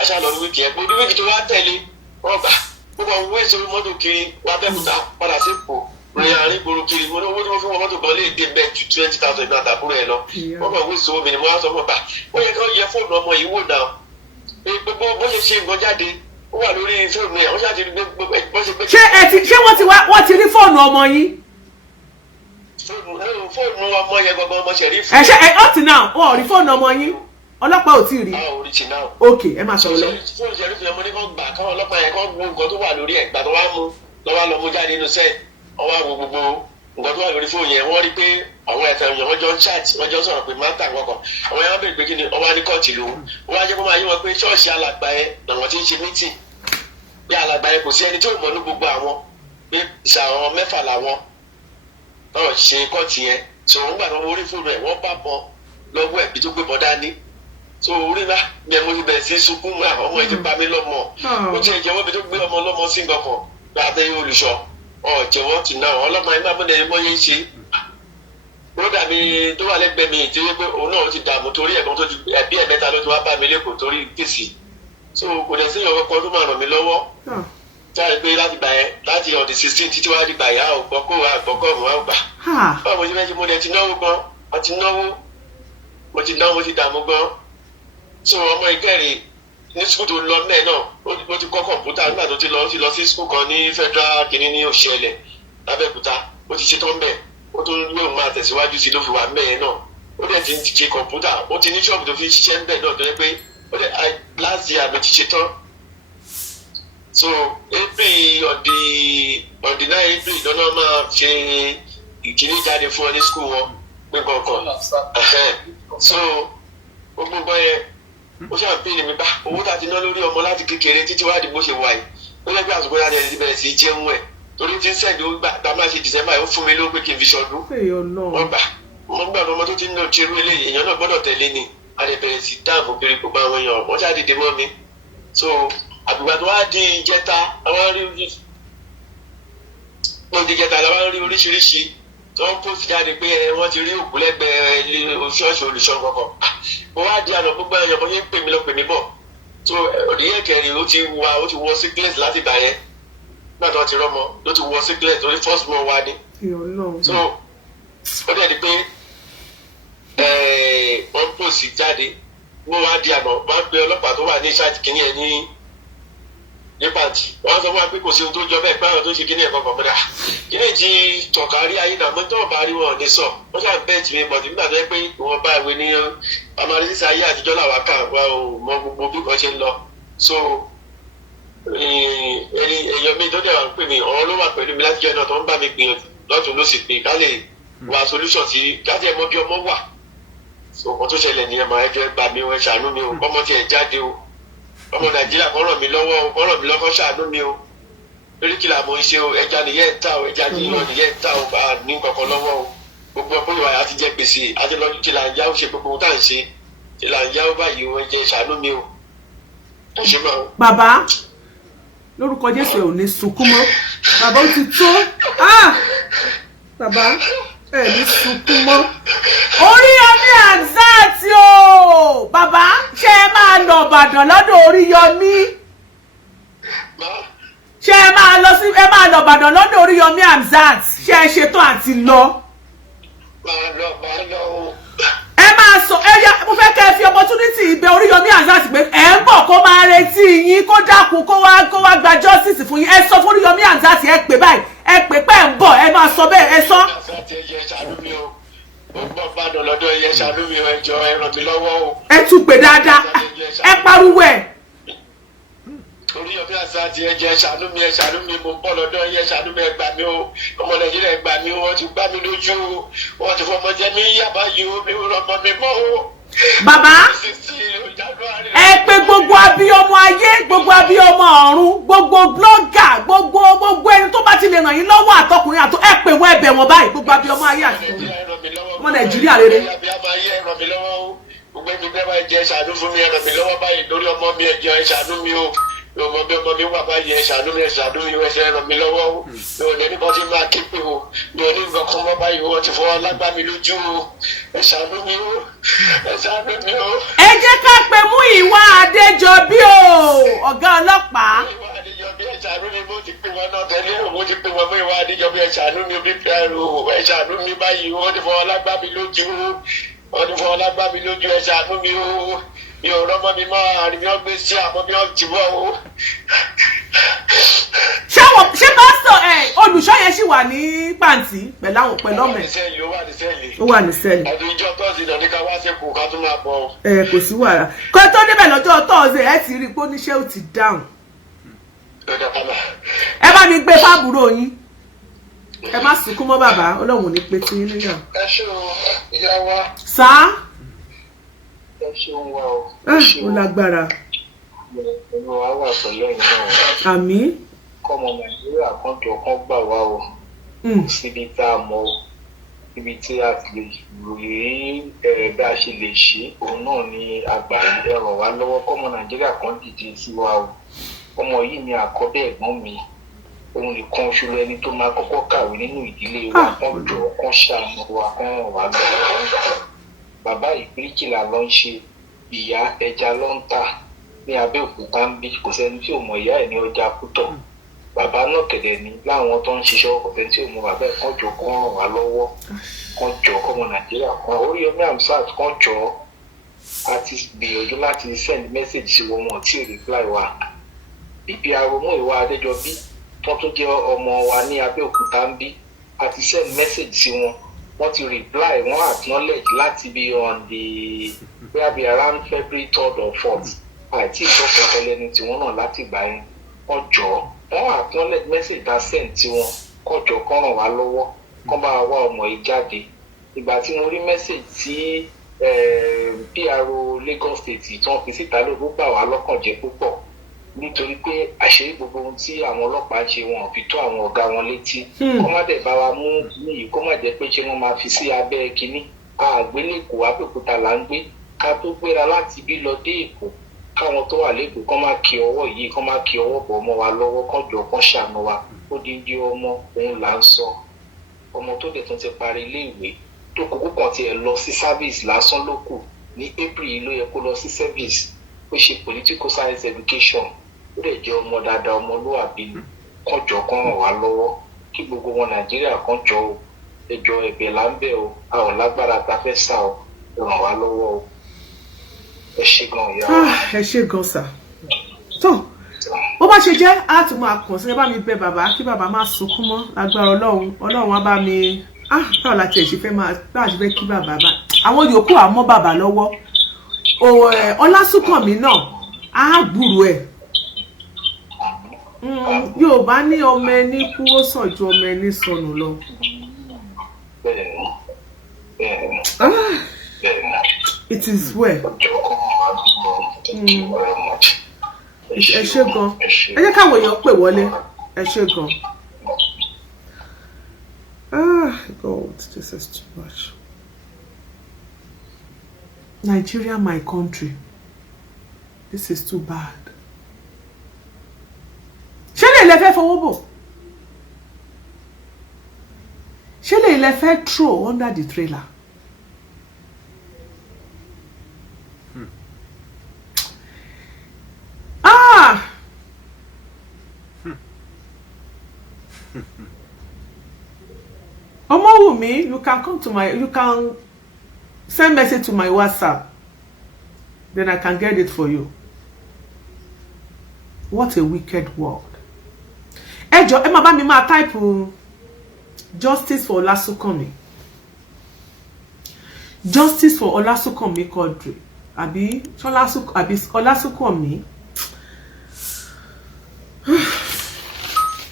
aṣá lọ ní wíìkì ẹ̀ pé ní wíìkì tó wá tẹ̀lé wọ́n gbà gbogbo àwọn owó ìṣòro mọ́tò kiri wá bẹ́kúta padà sí ipò rìn àárín gbòòrò kiri mo ní owó tí wọ́n fún wọn mọ́tò gan lè dé bẹ́ẹ̀ ju 20,000 náà tàbúrò ẹ̀ lọ wọ́n gbà owó ìṣòro mi ni mo wá sọ fún ọgbà ó yẹ kí wọ́n yẹ fóònù ọmọ yìí wò náà gbogbo bó ṣe ṣe nǹkan jáde ó wà lórí fóònù ẹ̀ wọ́n ṣáàtì gbogbo bó ṣe gbé. ṣé wọ́n ti rí fóònù ọmọ yín. fóònù ọmọ yẹn gbogbo ọmọ ṣe rí fóònù. ẹ ṣe ẹ up to now wọn ò rí fóònù ọmọ yín ọlọ́pàá ò tí ì rí. ok ẹ máa sọ̀rọ̀ lọ. fóònù ṣe rí fún ọmọ ní kàn gbà káwọn ọlọ́pàá yẹn kàn gbọ́ nǹkan tó wà lórí ẹ̀ gbà tó wá mú lọ́wọ́ lọ mú jáde nínú sẹ́ẹ̀ ọwọ́ àgbo gbogbo nǹkan tó wà lórí fóònù yẹn wọ́n rí pé àwọn ẹ̀sẹ̀ yẹn wọ́n jọ ń chat wọ́n jọ ń sọ̀rọ̀ pé máa ń tà kọ̀ọ̀kan àwọn yẹn wọ́n bèrè pé kí ni ọwọ́ ní kọ́ọ̀tì lòun wọ́n wá jẹ́ kó máa yí wọn pé ṣọ́ọ̀ṣì alàgbà yẹn làwọn ti ń ṣe mítìn pé alàgbà yẹn kò sí ẹni tí ò mọ̀ ní gbogbo àwọn pé ìṣàwọn mẹ́fà làwọn náà ṣe kọ́ọ̀tì yẹn so wọ́n gbà lọ́wọ́ orí fóònù ẹ̀ wọ́n bá bọ́ lọ́wọ́ ẹ̀bí tó gbé bọ́ dání so orí bá bí ẹ mo ti bẹ̀rẹ̀ sí sunkún mọ́ àwọn ọmọ ẹ̀ ti bá mi lọ́mọ ó ti ẹ̀ jẹ́wọ́ bí tó gbé ọmọ lọ́mọ sí nǹkan kan bí abẹ́rẹ́ olùṣọ́ jẹ́wọ́ tì náà ọlọ́mọ ẹ̀ má bọ́ ẹni bọ́ yẹn ṣe bróda mi tó wà lẹ́gbẹ̀ẹ́ mi tí wọ́n pé òun náà ti dààmú torí ẹ̀gbọ́n tó ti ẹbí ẹ̀ mẹ́ta ló ti wá bá mi lẹ́kọ̀ọ́ torí kìsì so kò dẹ̀ sí ìyọ̀kọ́ kan tó máa ràn mí lọ́wọ́ táyà pé láti gbà yẹn láti ọ̀dì 16 títí wá di gbà yá ògbọ́kọ̀ àgbọ́kọ̀ mọ́ àgbà báwo mo ti fẹ́ ṣe mo lẹ̀ ti náwó gan àti náwó mo ti náwó mo ti dààmú gan so ọmọ ìkẹrin ní sukùl tó lọ mẹ́ẹ̀ náà ó ti kọ́ kọ̀ǹpútà nígbà tó ti lọ sí sukùl kan ní federal kìíní ní òṣèlè lábẹ́òkúta ó ti ṣetán bẹ́ẹ̀ ó tún lóun máa tẹ̀síwájú sí ló fi wà mẹ́ẹ̀ náà ó dẹ̀ ti ṣe kọ̀ǹpútà ó ti ní ṣọ́ọ̀bù tó fi ṣiṣẹ́ ń bẹ̀ náà tó yẹ pé ó dẹ̀ last year ló ti ṣetán so April on the 9 April lọ́nà máa ṣe ìkíní jáde fún ọ ní sukùl wọn pé kankan so gbogbo nǹkan yẹn ó ṣàǹpìlì mi bá owó tá a ti ná lórí ọmọ láti kékeré títí wá di bó ṣe wà yìí ó lẹ́gbẹ̀ẹ́ àsìkò yára ẹni bẹ̀rẹ̀ sí í jẹun ẹ̀ torí tí ń sẹ́ẹ̀dì ó gbà tá a máa ṣe December yìí ó fún mi lówó pé kí n fi ṣọdún wọ́n gbà ọmọ tó ti ń lọ ṣerú eléyìí èèyàn náà gbọ́dọ̀ tẹ̀lé ni a lè bẹ̀rẹ̀ sí dáàbò kiri gbogbo àwọn èèyàn wọ́n ṣàdìde mọ́ mi so àgbègbè tó wá di ìjẹta àwọn rí oríṣiríṣi tó ń post jáde pé wọ́n ti rí òkú lẹ́gbẹ̀ẹ́ ṣọ́ọ̀ṣì olùṣọ́ kankan mo wá di àná gbogbo ẹ̀yàn bóyá ń pè mí lọ pè mí bọ̀ so òdìyẹ kẹrin ó ti wọ sickness láti gbà yẹn nígbà tó ti rọmọ ló ti wọ sickness lórí first month wá ní so ó dẹ̀ di pé wọ́n post jáde mo wá di àná wọ́n pe ọlọ́pàá tó wà ní ṣáàtì kìíní ẹ̀ ní pàǹtì wọ́n sọ fún wa pé kò sí ohun tó jọ bẹ́ẹ̀ pé àwọn tó ṣe kíní ẹ̀kọ́ kan mọ́dà kíní ti tọ̀ka rí ayé náà mọ́tò ọ̀bá rí wọn ní sọ wọ́n ṣáà bẹ́ẹ̀ tì mí bọ̀dì nígbà tó yẹ pé wọ́n bá ìwé ní amárísísá ayé àtijọ́ làwa kà wá ò mọ gbogbo bí kan ṣe ń lọ so èèyàn mi tó dẹ̀ wà ń pè mí ọ̀rọ̀ ló wà pẹ̀lú mi láti jẹ́ náà tó ń bá mi gbìyànjú lọ́tún ló sì pé ká lè wá solution sí káàtì ẹ̀mọ́ bí ọmọ wà so nǹkan tó ṣẹlẹ̀ nìyẹn máa ẹjọ́ gbà mí wọn ṣàánú mi o ọmọ tiẹ̀ jáde o ọmọ Nàìjíríà kọ́ ràn mí lọ́wọ́ o kọ́ ràn mí lọ́kọ́ ṣàánú mi o lórí kìlà mo ń ṣe o ẹja nìyẹn ń ta o ẹja yíyan nìyẹn ń ta o bá ní kankan lọ́wọ́ o gbogbo ọpọ ìwà àti jẹ gbèsè àti lọ́dún kìlà ń yá o ṣe gbogbo tá à ń ṣe kìlà ń yá o báyìí o ẹjẹ ṣàánú mi o ẹ ṣe máa o. bàbá lórúkọ Jésù ẹ ò ní sunkún mọ́ bàbá ó ti tó bàbá ẹ ní sunkún mọ́ Oríyọmí Hamzat o bàbá ṣé ẹ máa lọ Ìbàdàn lọ́dọ̀ Oríyọmí ṣé ẹ máa lọ Ìbàdàn lọ́dọ̀ Oríyọmí Hamzat ṣé ẹ ṣetán àti lọ. ẹ máa sọ mo fẹ́ kẹ́ ẹ fi opportunity ibẹ̀ Oríyọmí Hamzat pé ẹ ń bọ̀ kó máa retí yín kó dákun kó wá gba justice fún yín ẹ sọ fún Oríyọmí Hamzat ẹ pè báyìí ẹ pè pé ẹ ń bọ̀ ẹ máa sọ bẹ́ẹ̀ ẹ sọ. ẹ tún pè dáadáa ẹ pariwo ẹ. Oríyọmí Hamzat ẹ ṣàánú mi mo bọ́ lọ́dọ̀ yẹ ṣàánú mi ẹ gbà mí o ọmọ Nàìjíríà ẹ gbà mí o wọ́n ti gbá mi lójú o wọ́n ti fọmọ jẹ mí yàbá yìí o mi ò rọmọ mi mọ́ o. bàbá ẹ pè gbogbo abiyọmọ ayé gbogbo abiyọmọ ọ̀run gbogbo blogger gbogbo ẹni tó bá ti lè ràn yín lọ́wọ́ àtọkùnrin àtọ ẹ pè wọ́n ẹ bẹ̀ wọ́n báyìí gbogbo abiyọmọ ayé àti ọ̀run. ọmọ Nàìjíríà rere. Àbí a máa yẹ ẹ̀rọ mi lọ́wọ́ gbogbo mi bẹ́ẹ̀ bá jẹ́ ṣàánú fún mi ẹ̀rọ mi lọ́wọ́ báyìí lórí ọmọ mi ẹ̀jẹ̀ ẹ̀ ṣàánú mi o ọmọ mi wà báyìí ẹ̀ ṣàánú mi ẹ̀ṣẹ̀ ẹ̀rọ mi lọ́wọ́ o mi ò lẹ́ni kan tí máa ké pé o mi ò ní nǹkan kan mọ́ báyìí wọ́n ti fọwọ́ lágbá mi lójú o ẹ̀ ṣàánú mi o ẹ̀ ṣàánú mi o. Ẹ jẹ́ ká pe Múyìwá Adéjọbí o ọ̀gá ọlọ́pàá. Múyìwá Adéjọbí ẹ̀ ṣàánú mi mo ti pè wọn náà tẹ́lẹ̀ mo ti pè wọn Múyìwá Adéjọbí ẹ̀ ṣàánú mi bí pẹ́ẹ́rù ẹ̀ ṣàánú mi báyìí wọ́n ti fọwọ́ lágbá mi lójú wọ́n ti fọwọ́ lágbá mi lójú ẹ̀ ṣàánú mi o mi ò rọ́mọ mi mọ́ àrùn mi ò gbé sí àmọ́ mi ò jì wọ́ o. Ṣé pásítọ̀ olùṣọ́ yẹn ṣì wà ní pàǹtí pẹ̀lú ọmọ ẹ̀? Ó wà ní sẹ́ẹ̀lì. Ó wà ní sẹ́ẹ̀lì. Ọdún ìjọ tọ́sí lọ ní ká wá sí kù ká tún máa bọ̀. Kò sí wàhálà kó tó débẹ̀ lọ́jọ́ tọ́ọ̀sì ẹ ti rí i pé oníṣẹ́ ò ti dáhùn. Ẹ bá mi gbé fábùrò yín ẹ má sunkún mọ́ bàbá Ọlọ́run ò ní pé tí yín níyà. Ẹ ṣeun ìyá wa. Sáà. Ẹ ṣeun wa o. Ó lágbára. Ẹnu wa wà pẹ̀lú ẹ̀yin náà. Àmín. Kọ́mọ Nàìjíríà kan jọ kán gbà wá o. Síbi tá a mọ̀ o. Ibi tí a ti lè rí bí a ṣe lè ṣe òun náà ni àgbà ẹ̀rọ wa lọ́wọ́ kọ́mọ Nàìjíríà kan dìde sí wa o. Ọmọ yìí ni àkọ́bí ẹ̀gbọ́n mi. Òun nìkan oṣù ẹni tó máa kọ́kọ́ kàwé nínú ìdílé wa kán jọ kán ṣàánú wa kán ràn wá lọ́wọ́. Bàbá ìbíríkìlà ló ń ṣe, ìyá ẹja ló ń tà ní Abẹ́òkúta ń bí, kò sẹ́ni tí ò mọ ìyá ẹ̀ ní ọjà Kútọ̀. Bàbá náà kẹ̀dẹ̀ ní láwọn tó ń ṣiṣẹ́ kò sẹ́ni tí ò mọ bàbá ẹ̀ kán jọ kán ràn wá lọ́wọ́ kán jọ kọ́mọ Nàìjíríà kan. Oríyọmí Hamzat kán jọ a ti gbìyànjú láti send message sí wọn tí ò reply wa. Bíbí aromú ìwà Adéjọbí tó tún jẹ́ ọmọ wa ní Abẹ́òkúta ń bí a ti send message sí wọn. Wọ́n ti reply, wọ́n acknowledge láti bí on the maybe around February 3rd or 4th. Àti ìtọ́kọ̀ ẹlẹ́ni tí wọ́n náà láti gbà yẹn. Wọ́n jọ wọ́n acknowledge message ta send tí wọ́n kọjọ kán ràn wá lọ́wọ́ kán bá wá ọmọ yìí jáde. Ìgbà tí mo rí message tí PRO Lagos State tí wọ́n fi síta ló gbà wá lọ́kàn jẹ́ púpọ̀. Nítorí pé àṣírí gbogbo ohun tí àwọn ọlọ́pàá ń ṣe wọn fi tó àwọn ọ̀gá wọn létí. Kó má dẹ̀ bá wa mú níyì kó má jẹ́ pé ṣé wọ́n máa fi sí abẹ́ kínní. Àgbélẹ̀kọ̀ Abẹ́òkúta là ń gbé ká tó gbéra láti bí lọ dé Èkó káwọn tó wà lẹ́kọ̀ọ́ kán má kí ọwọ́ yìí kán má kí ọwọ́ bọ̀ ọmọ wa lọ́wọ́ kán jọ kán ṣàánú wa. Ó dídí ọmọ òun là ń sọ. Ọmọ tó dẹ̀ tún ti parí iléèwé tó kókó kan tiẹ̀ lọ sí service lásán ló kù ní April ló yẹ kó lọ sí service ó ṣe political science education ó lè jẹ́ ọmọ dáadáa ọmọlúwàbí kán jọ kán ràn wá lọ́wọ́ kí gbogbo wọn Nàìjíríà kán jọ o ẹjọ́ ẹ̀bẹ̀ là ń bẹ̀ o a ò lágbára ta fẹ́ sá o ràn wá lọ́wọ́ o ẹ ṣé gan ìyá wa. Ẹ ṣé gan sà. tó bó bá ṣe jẹ́ á tún máa kàn sí ẹ bá mi bẹ̀ bàbá kí bàbá má sunkún mọ́ lágbára Ọlọ́run á bá mi báwo la tiẹ̀ ṣe fẹ́ máa bá àti fẹ́ kí bàbá bá àwọn yòókù àmọ́ bàbá lọ́wọ́ Ọlásùnkànmí náà á gbúrò ẹ̀. Yorùbá ní ọmọ ẹni kú ó sàn ju ọmọ ẹni sọnù lọ. It is well. Ẹ ṣé gan. Ẹ jẹ́ káwọn èèyàn pè wọlé. Ẹ ṣé gan. God, this is too much. Nigeria, my country. This is too bad. Ṣé lè fẹ́ fọwọ́ bò? Ṣé lè fẹ́ throw under the trailer? Omowumi, you can send message to my WhatsApp. Then I can get it for you. What a wicked world. Ẹ jọ̀ọ́, ẹ má bá mi máa type justice for Oluso. Justice for Oluso Quadri. Àbí Oluso.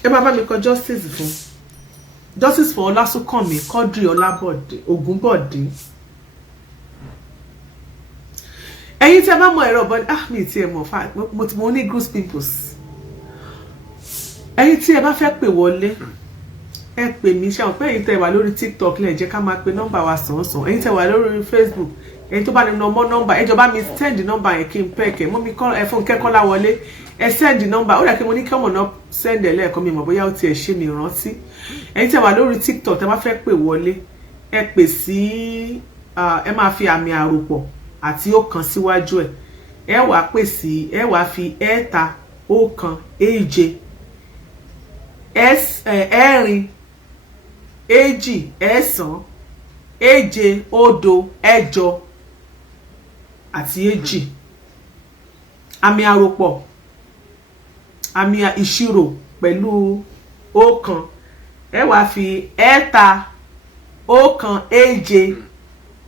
Ẹ má bá mi kọ justice fún. Justice for Oluso Quadri Olabode Ogunbode. Ẹ̀yin tí ẹ bá mọ ẹ̀rọ bọ́ mi tí ẹ mọ̀ mo ní goose pimples. Ẹ̀yin tí ẹ bá fẹ́ pè wọlé ẹ pè mí ṣe àwọn pé ẹ̀yin tẹ́ wà lórí TikTok lẹ jẹ́ ká máa pe nọ́mbà wa sàn-án ẹ̀yin tẹ́ wà lórí Facebook ẹ̀yin tó bá ní nọ́mbà ẹ jọ̀ọ́ bá mi send nọ́mbà yẹn kí n pẹ́ẹ̀kẹ́ mọ́ mi kọ́ ẹ fún kẹ́kọ́lá wọlé ẹ send nọ́mbà ó dà kí mo ní kí ọmọ náà send ẹ lẹ́ẹ̀kan mi mọ̀ bóyá ó tiẹ̀ ṣe mi rántí ẹ̀yin tẹ́ wà lórí TikTok tẹ́ bá fẹ́ pè wọlé ẹ pè sí ẹ máa fi àmì àròpọ̀ àti ọ̀kan síwájú ẹ wàá pè sí ẹ wàá fi ẹ̀ta ọ̀kan èje ẹ̀rin èjì ẹ̀sán èje òdo ẹ̀jọ àti èjì àmì àròpọ̀ àmì ìṣirò pẹ̀lú ọ̀kan ẹ wàá fi ẹ̀ta ọ̀kan èje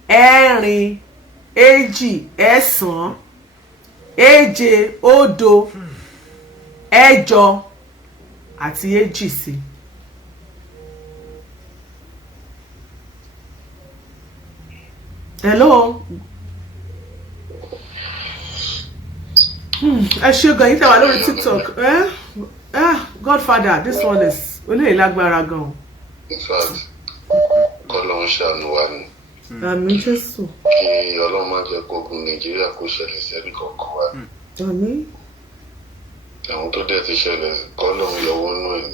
ẹ̀rin èjì ẹ̀sán èje òdo ẹ̀jọ àti èjì sí. Hello. Ẹ ṣé gan yín tẹ́ wà lórí TikTok. Godfather, this one is olè lágbára gan. In fact, kọ́lọ́run ṣàánú wa ni. Àmín Jésù. Kí Ọlọ́run má jẹ́ kógun Nàìjíríà kó ṣẹlẹ̀ sẹ́ni kankan wa. Àmín. Àwọn tó dẹ̀ ti ṣẹlẹ̀ kọ́lọ́run yọwọ́ nú ẹ̀.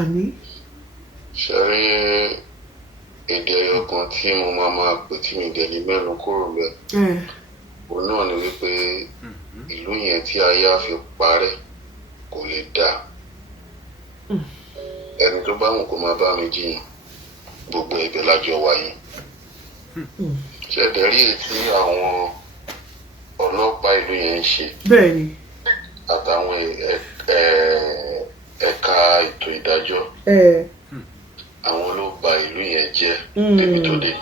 Àmín. Ṣé rí èdè ẹyọ kan tí mo máa pè tí mi dẹ̀ ní mẹ́nu kúrò bẹ́ẹ̀? Òun náà ni wípé ìlú yẹn tí ayé á fi parẹ́ kò lè dáa. Ẹni tó bá wù kó máa bá mi jiyàn gbogbo ibẹ̀ lájọ wáyé. Ṣẹ̀dẹ̀ rí ètí àwọn ọlọ́pàá ìlú yẹn ń ṣe. Bẹ́ẹ̀ni. Àtàwọn ẹ̀ka ètò ìdájọ́. Àwọn ló ba ìlú yẹn jẹ́ débi tó dé.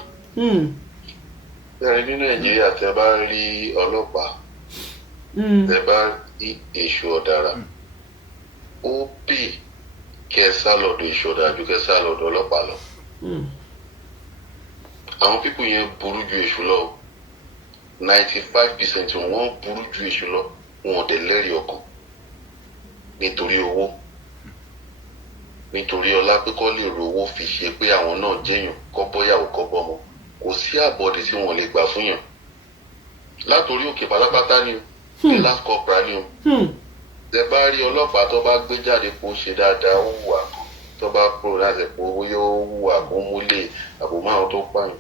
Bẹ́ẹ̀ ní Nàìjíríà tẹ́ bá rí ọlọ́pàá tẹ́ bá rí èṣù ọ̀daràn ó pè kẹ́ sá lọ́dọ̀ èṣù ọ̀daràn ju kẹ́ sá lọ́dọ̀ ọlọ́pàá lọ. Àwọn pípù yẹn burú ju èṣù lọ 95% wọ́n burú ju èṣù lọ wọn ò dẹ̀ lẹ́rìí ọkàn nítorí owó nítorí ọlá pé kọ́ lè rówó fi ṣe pé àwọn náà jẹ́yàn kọ́ bọ́yàwó kọ́ bọ́mọ kò sí àbọ̀dé tí wọ́n lè gbà fún yàn látòrí òkè pátápátá ni o ní last corporal ni o tẹ bá rí ọlọ́pàá tó bá gbé jáde kó ṣe dáadáa ó wùwà tó bá kúrò láti pò owó yóò wùwà kó múlẹ̀ àbò márùn tó pààyàn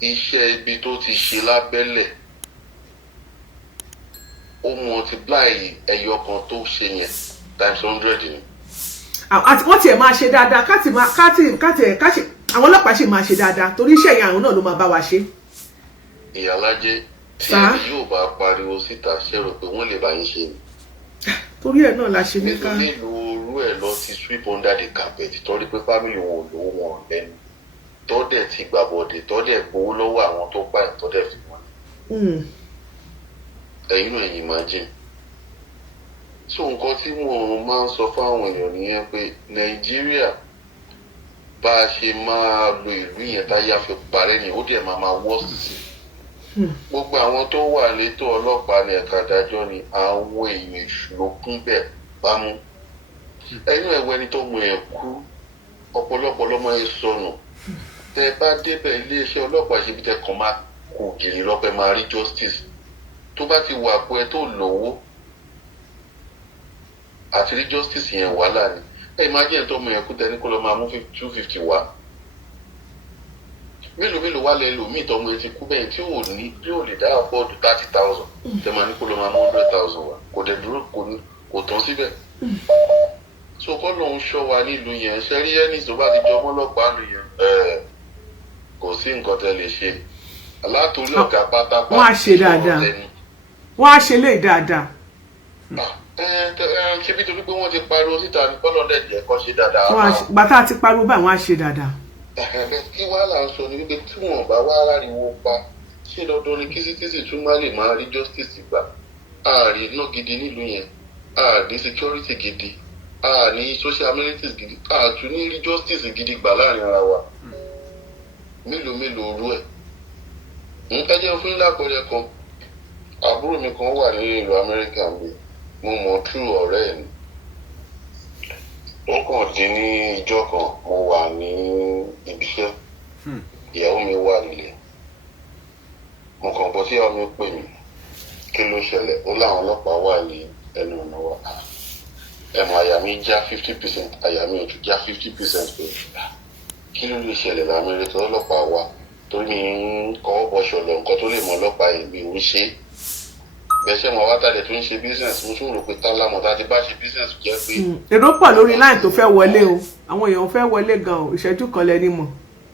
iṣẹ́ ibi tó ti ṣe lábẹ́lẹ̀ ó multiply ẹyọ kan tó ṣe yẹn times 100 ni. Àti wọ́n tiẹ̀ máa ṣe dáadáa káti àwọn ọlọ́pàá ṣì máa ṣe dáadáa torí iṣẹ́ yẹn àwọn náà ló máa bá wa ṣe. Ìyálájé tí ẹni yóò bá pariwo síta ṣẹ́rò pé wọ́n lè bá yín ṣe ni. Torí ẹ̀ náà la ṣe ní ká. nílùú orú ẹ̀ lọ ti sweep under the carpet torí pé family wọn ò lówó wọn lẹ́nu tọ́dẹ̀ ti gbàbọ̀dẹ̀ tọ́dẹ̀ gbowó lọ́wọ́ àwọn tó pààyàn tọ́dẹ̀ fi wọ́n. ẹ̀yin náà ẹ̀yin máa jìn. so nǹkan tí mo máa ń sọ fáwọn èèyàn nìyẹn pé Nàìjíríà bá a ṣe máa lo ìlú yẹn táyà fi parẹ́ ni ó dẹ̀ máa worst sí. gbogbo àwọn tó wà létò ọlọ́pàá ní ẹ̀ka ìdájọ́ ni àwọn èèyàn ìṣòro kún bẹ́ẹ̀ bámú. ẹ̀yin ẹ̀wọ̀ ẹni tó mú ẹ̀ kú ọ̀pọ̀lọpọ̀ lọ́mọ ẹ̀ sọnù. tẹ bá débẹ̀ iléeṣẹ́ ọlọ́pàá ṣe bí tẹ kàn máa kò gìrì lọ́pẹ́ máa rí justice tó bá ti wà pé ẹ tó lówó àti rí justice yẹn wàhálà ni ẹ máa jẹ́ ẹ̀tọ́ ọmọ yẹn kú tẹni kó lọ máa mú 250 wá mélòó wá lẹ lòmíì tọmọ ẹ ti kú bẹ́ẹ̀ tí ò ní bí ò lè dá àpọ̀jù 30,000 tẹ máa ní kó lọ máa mú 100,000 wá kò dẹ̀ dúró kò tán síbẹ̀ so kọ́ ló ń ṣọ́ wa nílùú yẹn ṣe rí ẹni tó bá ti jọ ọmọlọ́pàá lù yẹn kò sí nǹkan tẹ lè ṣe alátorí ọ̀gá pátápátá wọ́n á ṣe dáadáa wọ́n á ṣe lè dáadáa. ṣé bí torí pé wọ́n ti pariwo síta ní kọ́lọ́ dẹ̀dẹ̀ ẹ̀kọ́ ṣe dáadáa. bàtà ti pariwo báyìí wọ́n á ṣe dáadáa. kí wàá là ń sọ ní wípé tí wọ́n bá wá láriwo pa ṣé dandan ni kí citizen tún má lè máa rí justice gbà ààrí iná gidi nílùú yẹn ààrí security gidi ààrí social amenities gidi àtún ní rí justice gidi gbà láàrin ara wa mélòó orú ẹ̀. ẹ jẹ́ fún lápẹẹrẹ kan àbúrò mi kan wà ní ìlú Amẹ́ríkà ń gbé mo mọ̀ tú ọ̀rẹ́ ẹ̀ ni ó kàn dín ní ìjọ kan mo wà ní ibiṣẹ́ ìyàwó mi wà nílé mo kàn bọ́ sí ìyàwó mi pè mí kí ló ṣẹlẹ̀ ó láwọn ọlọ́pàá wà ní ẹnu ọ̀nà wa ẹ̀mọ àyà mi já 50% àyà mi ò tún já 50% pé kí ló lè ṣẹlẹ̀ lamẹ́ríkà ọlọ́pàá wà torí mi ń kọ́ bọ́ṣọ̀ lọ nǹkan tó lè mọ ọlọ́pàá yẹn mi ò ń ṣe bẹ́sẹ̀ mọ̀ wá tàdé tó ń ṣe business mo tún rò pé tá lámọ̀ tá ti bá ṣe business jẹ́ pé. èrò pọ̀ lórí line tó fẹ́ wọlé o àwọn èèyàn fẹ́ wọlé gan o ìṣẹ́jú kan lẹ́ni mọ̀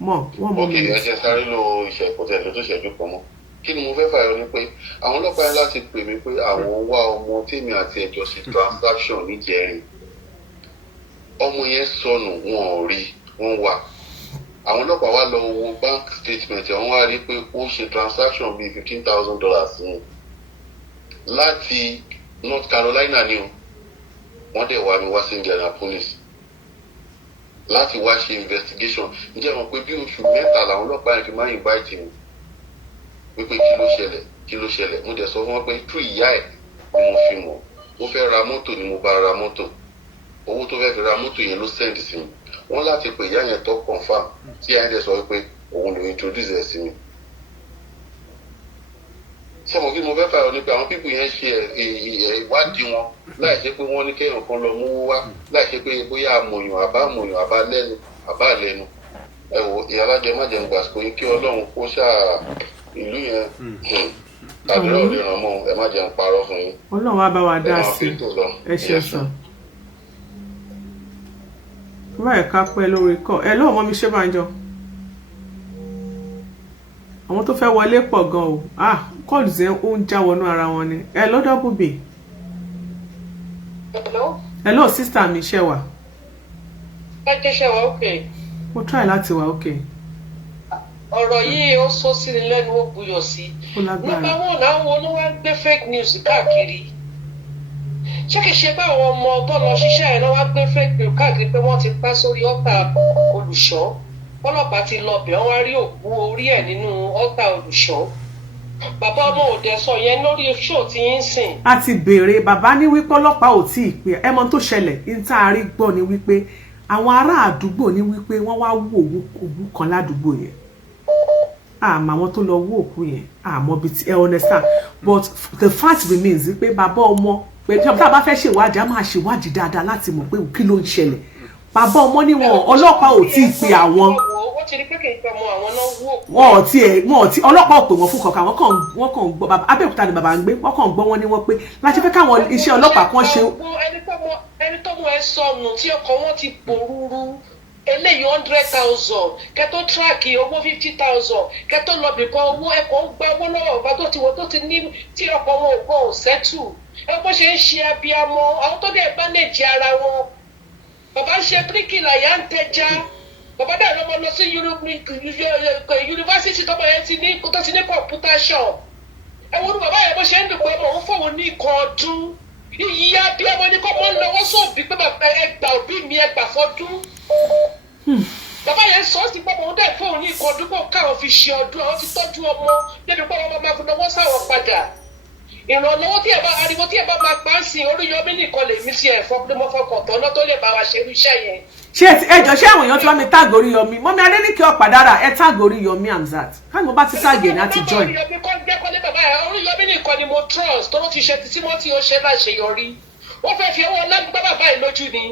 wọ́n mọ̀ mi. ok ẹ jẹ́ sáré lo ìṣẹ̀kọ̀tẹ̀ ló tó ṣẹ́jú kan mọ́ kí ni mo fẹ́ fàyọ ni pé àwọn ọlọ́pàá yẹn láti pè mí pé àwọn wá ọmọ tèmi àti ẹjọ́ ṣe transaction níjẹrin ọmọ yẹn sọnù wọn ò rí wọn wà àwọn ọlọ́pàá wá lọ wo bank statement wọ́n wá rí pé ó ṣe transaction bíi $15,000 sí láti North Carolina ni o wọ́n dẹ̀ wá mi wá sí Indianapolis láti wá ṣe investigation ǹjẹ́ wọn pé bí oṣù mẹ́ta làwọn ọlọ́pàá yẹn fi máa invite mi wípé kí ló ṣẹlẹ̀ mo dẹ̀ sọ fún wọn pé tú ìyá ẹ̀ ni mo fi mọ̀ ó fẹ́ ra mọ́tò ni mo bá ra mọ́tò owó tó fẹ́ fi ra mọ́tò yẹn ló send sí mi wọ́n láti pè ìyá yẹn tó confam tí ìyá yẹn dẹ̀ sọ wípé òun ló introduce ẹ̀ sí mi. ṣé mo kí mo fẹ́ fàyọ nípa àwọn pípù yẹn ṣe ìwádìí wọn láì ṣe pé wọ́n ní kéèyàn kan lọ mú wá láì ṣe pé bóyá àmọ̀yàn àbá lẹ́nu ẹ wò ìyálájẹ má jẹun gbàsíkò yín kí Ọlọ́run kó ṣáà ìlú yẹn tàbí ọ̀rẹ́ ràn mọ́ ẹ má jẹun parọ́ fún yín. Ọlọ́run á bá wa dá sí ẹ ṣe sàn. báyìí ká pẹ́ lórí kọ́ ẹ lọ́wọ́ mọ́ mi ṣé bá ń jọ àwọn tó fẹ́ wọlé pọ̀ gan o kọ́ọ̀lù ṣe ń já wọnú ara wọn ni ẹ lọ́dọ̀ bùbí. hello sister mi ṣe wà. ẹ jẹ́ ṣe wà okay. mo try láti wà okay. ọ̀rọ̀ yìí ó sọ sí ni lẹ́nu ó buyọ̀ sí. nípa wọn làwọn oníwà gbé fake news káàkiri ṣé kìí ṣe pé àwọn ọmọ tó lọ ṣiṣẹ́ ẹ̀ náà wá gbé fake news káàkiri pé wọ́n ti pa sórí ọ̀tà Olùṣọ́ ọlọ́pàá ti lọ bẹ̀ wọ́n wá rí òkú orí ẹ̀ nínú ọ̀tà Olùṣọ́ bàbá ọmọ òde sọ yẹn lórí show tí yín sìn. a ti béèrè bàbá ní wípé ọlọ́pàá ò tí ì pé ẹ mọ tó ṣẹlẹ̀ ní tá a rí gbọ́ ni wípé àwọn ará àdúgbò ní wípé wọ́n wá wò òkú kan ládùúgbò yẹn àmọ́ àwọn tó lọ wò òkú yẹn àmọ́ bíi ti ẹ understand but the fact remains wípé bàbá ọmọ pé tí a bá fẹ́ ṣèwádìí a máa ṣèwádìí dáadáa láti mọ̀ pé kí ló ń ṣẹlẹ̀ bàbá ọmọ ní wọn ọlọ́pàá ò tí ì pe àwọn wọn ò tí ọlọ́pàá ò pè wọ́n fún kankan wọ́n kàn gbọ́ bàbá Abẹ́òkúta ni bàbá ń gbé wọ́n kàn gbọ́ wọn ní wọ́n pé láti fẹ́ káwọn iṣẹ́ ọlọ́pàá kan ṣe. ẹni tó mú ẹ sọnù tí ọkọ wọn ti pòrúurú eléyìí 100,000 kẹtó tíráàkì owó 50,000 kẹtó lọ bìkan owó ẹkọ ń gba owó lọ́wọ́ ọba tó ti wọ tó ti ní tí ọkọ wọn ò gbọ́ ò sẹ́tù ẹ bó ṣe ń ṣe abiyamọ àwọn tó dẹ̀ mánéjì ara wọn bàbá ń ṣe bíríkìlà yà ń tẹja bàbá dẹ̀ lọ́mọ lọ sí yunifásitì tọ́mọ yẹn ti ní kọ̀ǹpútà shop ẹ wo ni bàbá yẹn bó ṣe ń dùn pé ọmọ òun fóun ní nǹkan ọdún ìyá abiyamọ ni kò mọ́ lọ́wọ́ sóòbí pé bàbá ẹgbà òbí mi ẹgbà fọdún bàbá yẹn sọ sí pé òun dẹ̀ fóun ní nǹkan ọdún pọ̀ káwọn fi ṣe ọdún àwọn ti tọ́jú ọmọ débi pé ọmọ máa fi lọ́wọ́ sáwọn padà ìrànlọ́wọ́ tí ẹ bá ariwo tí ẹ bá máa pa á sí Oríyọmí nìkan lè mí sí ẹ̀fọ́ pé mo fọkàn tán náà tó lè bá wa ṣe irú iṣẹ́ yẹn. ṣé ẹjọ ṣé àwọn èèyàn tí wọ́n mi táàgì Oríyọmí mọ́mí Adéníkè Ọ̀pàdára ẹ táàgì Oríyọmí Hamzat káàní mo bá ti táàgì ní àti join. Oríyọmí kọ́ jẹ́ kọ́lé bàbá yẹn Oríyọmí nìkan ni mo trust tó ló fi ṣe ti Timothy ó ṣe láṣeyọrí ó fẹ́ fi ọwọ́ lágbá bàbá yìí lójú ni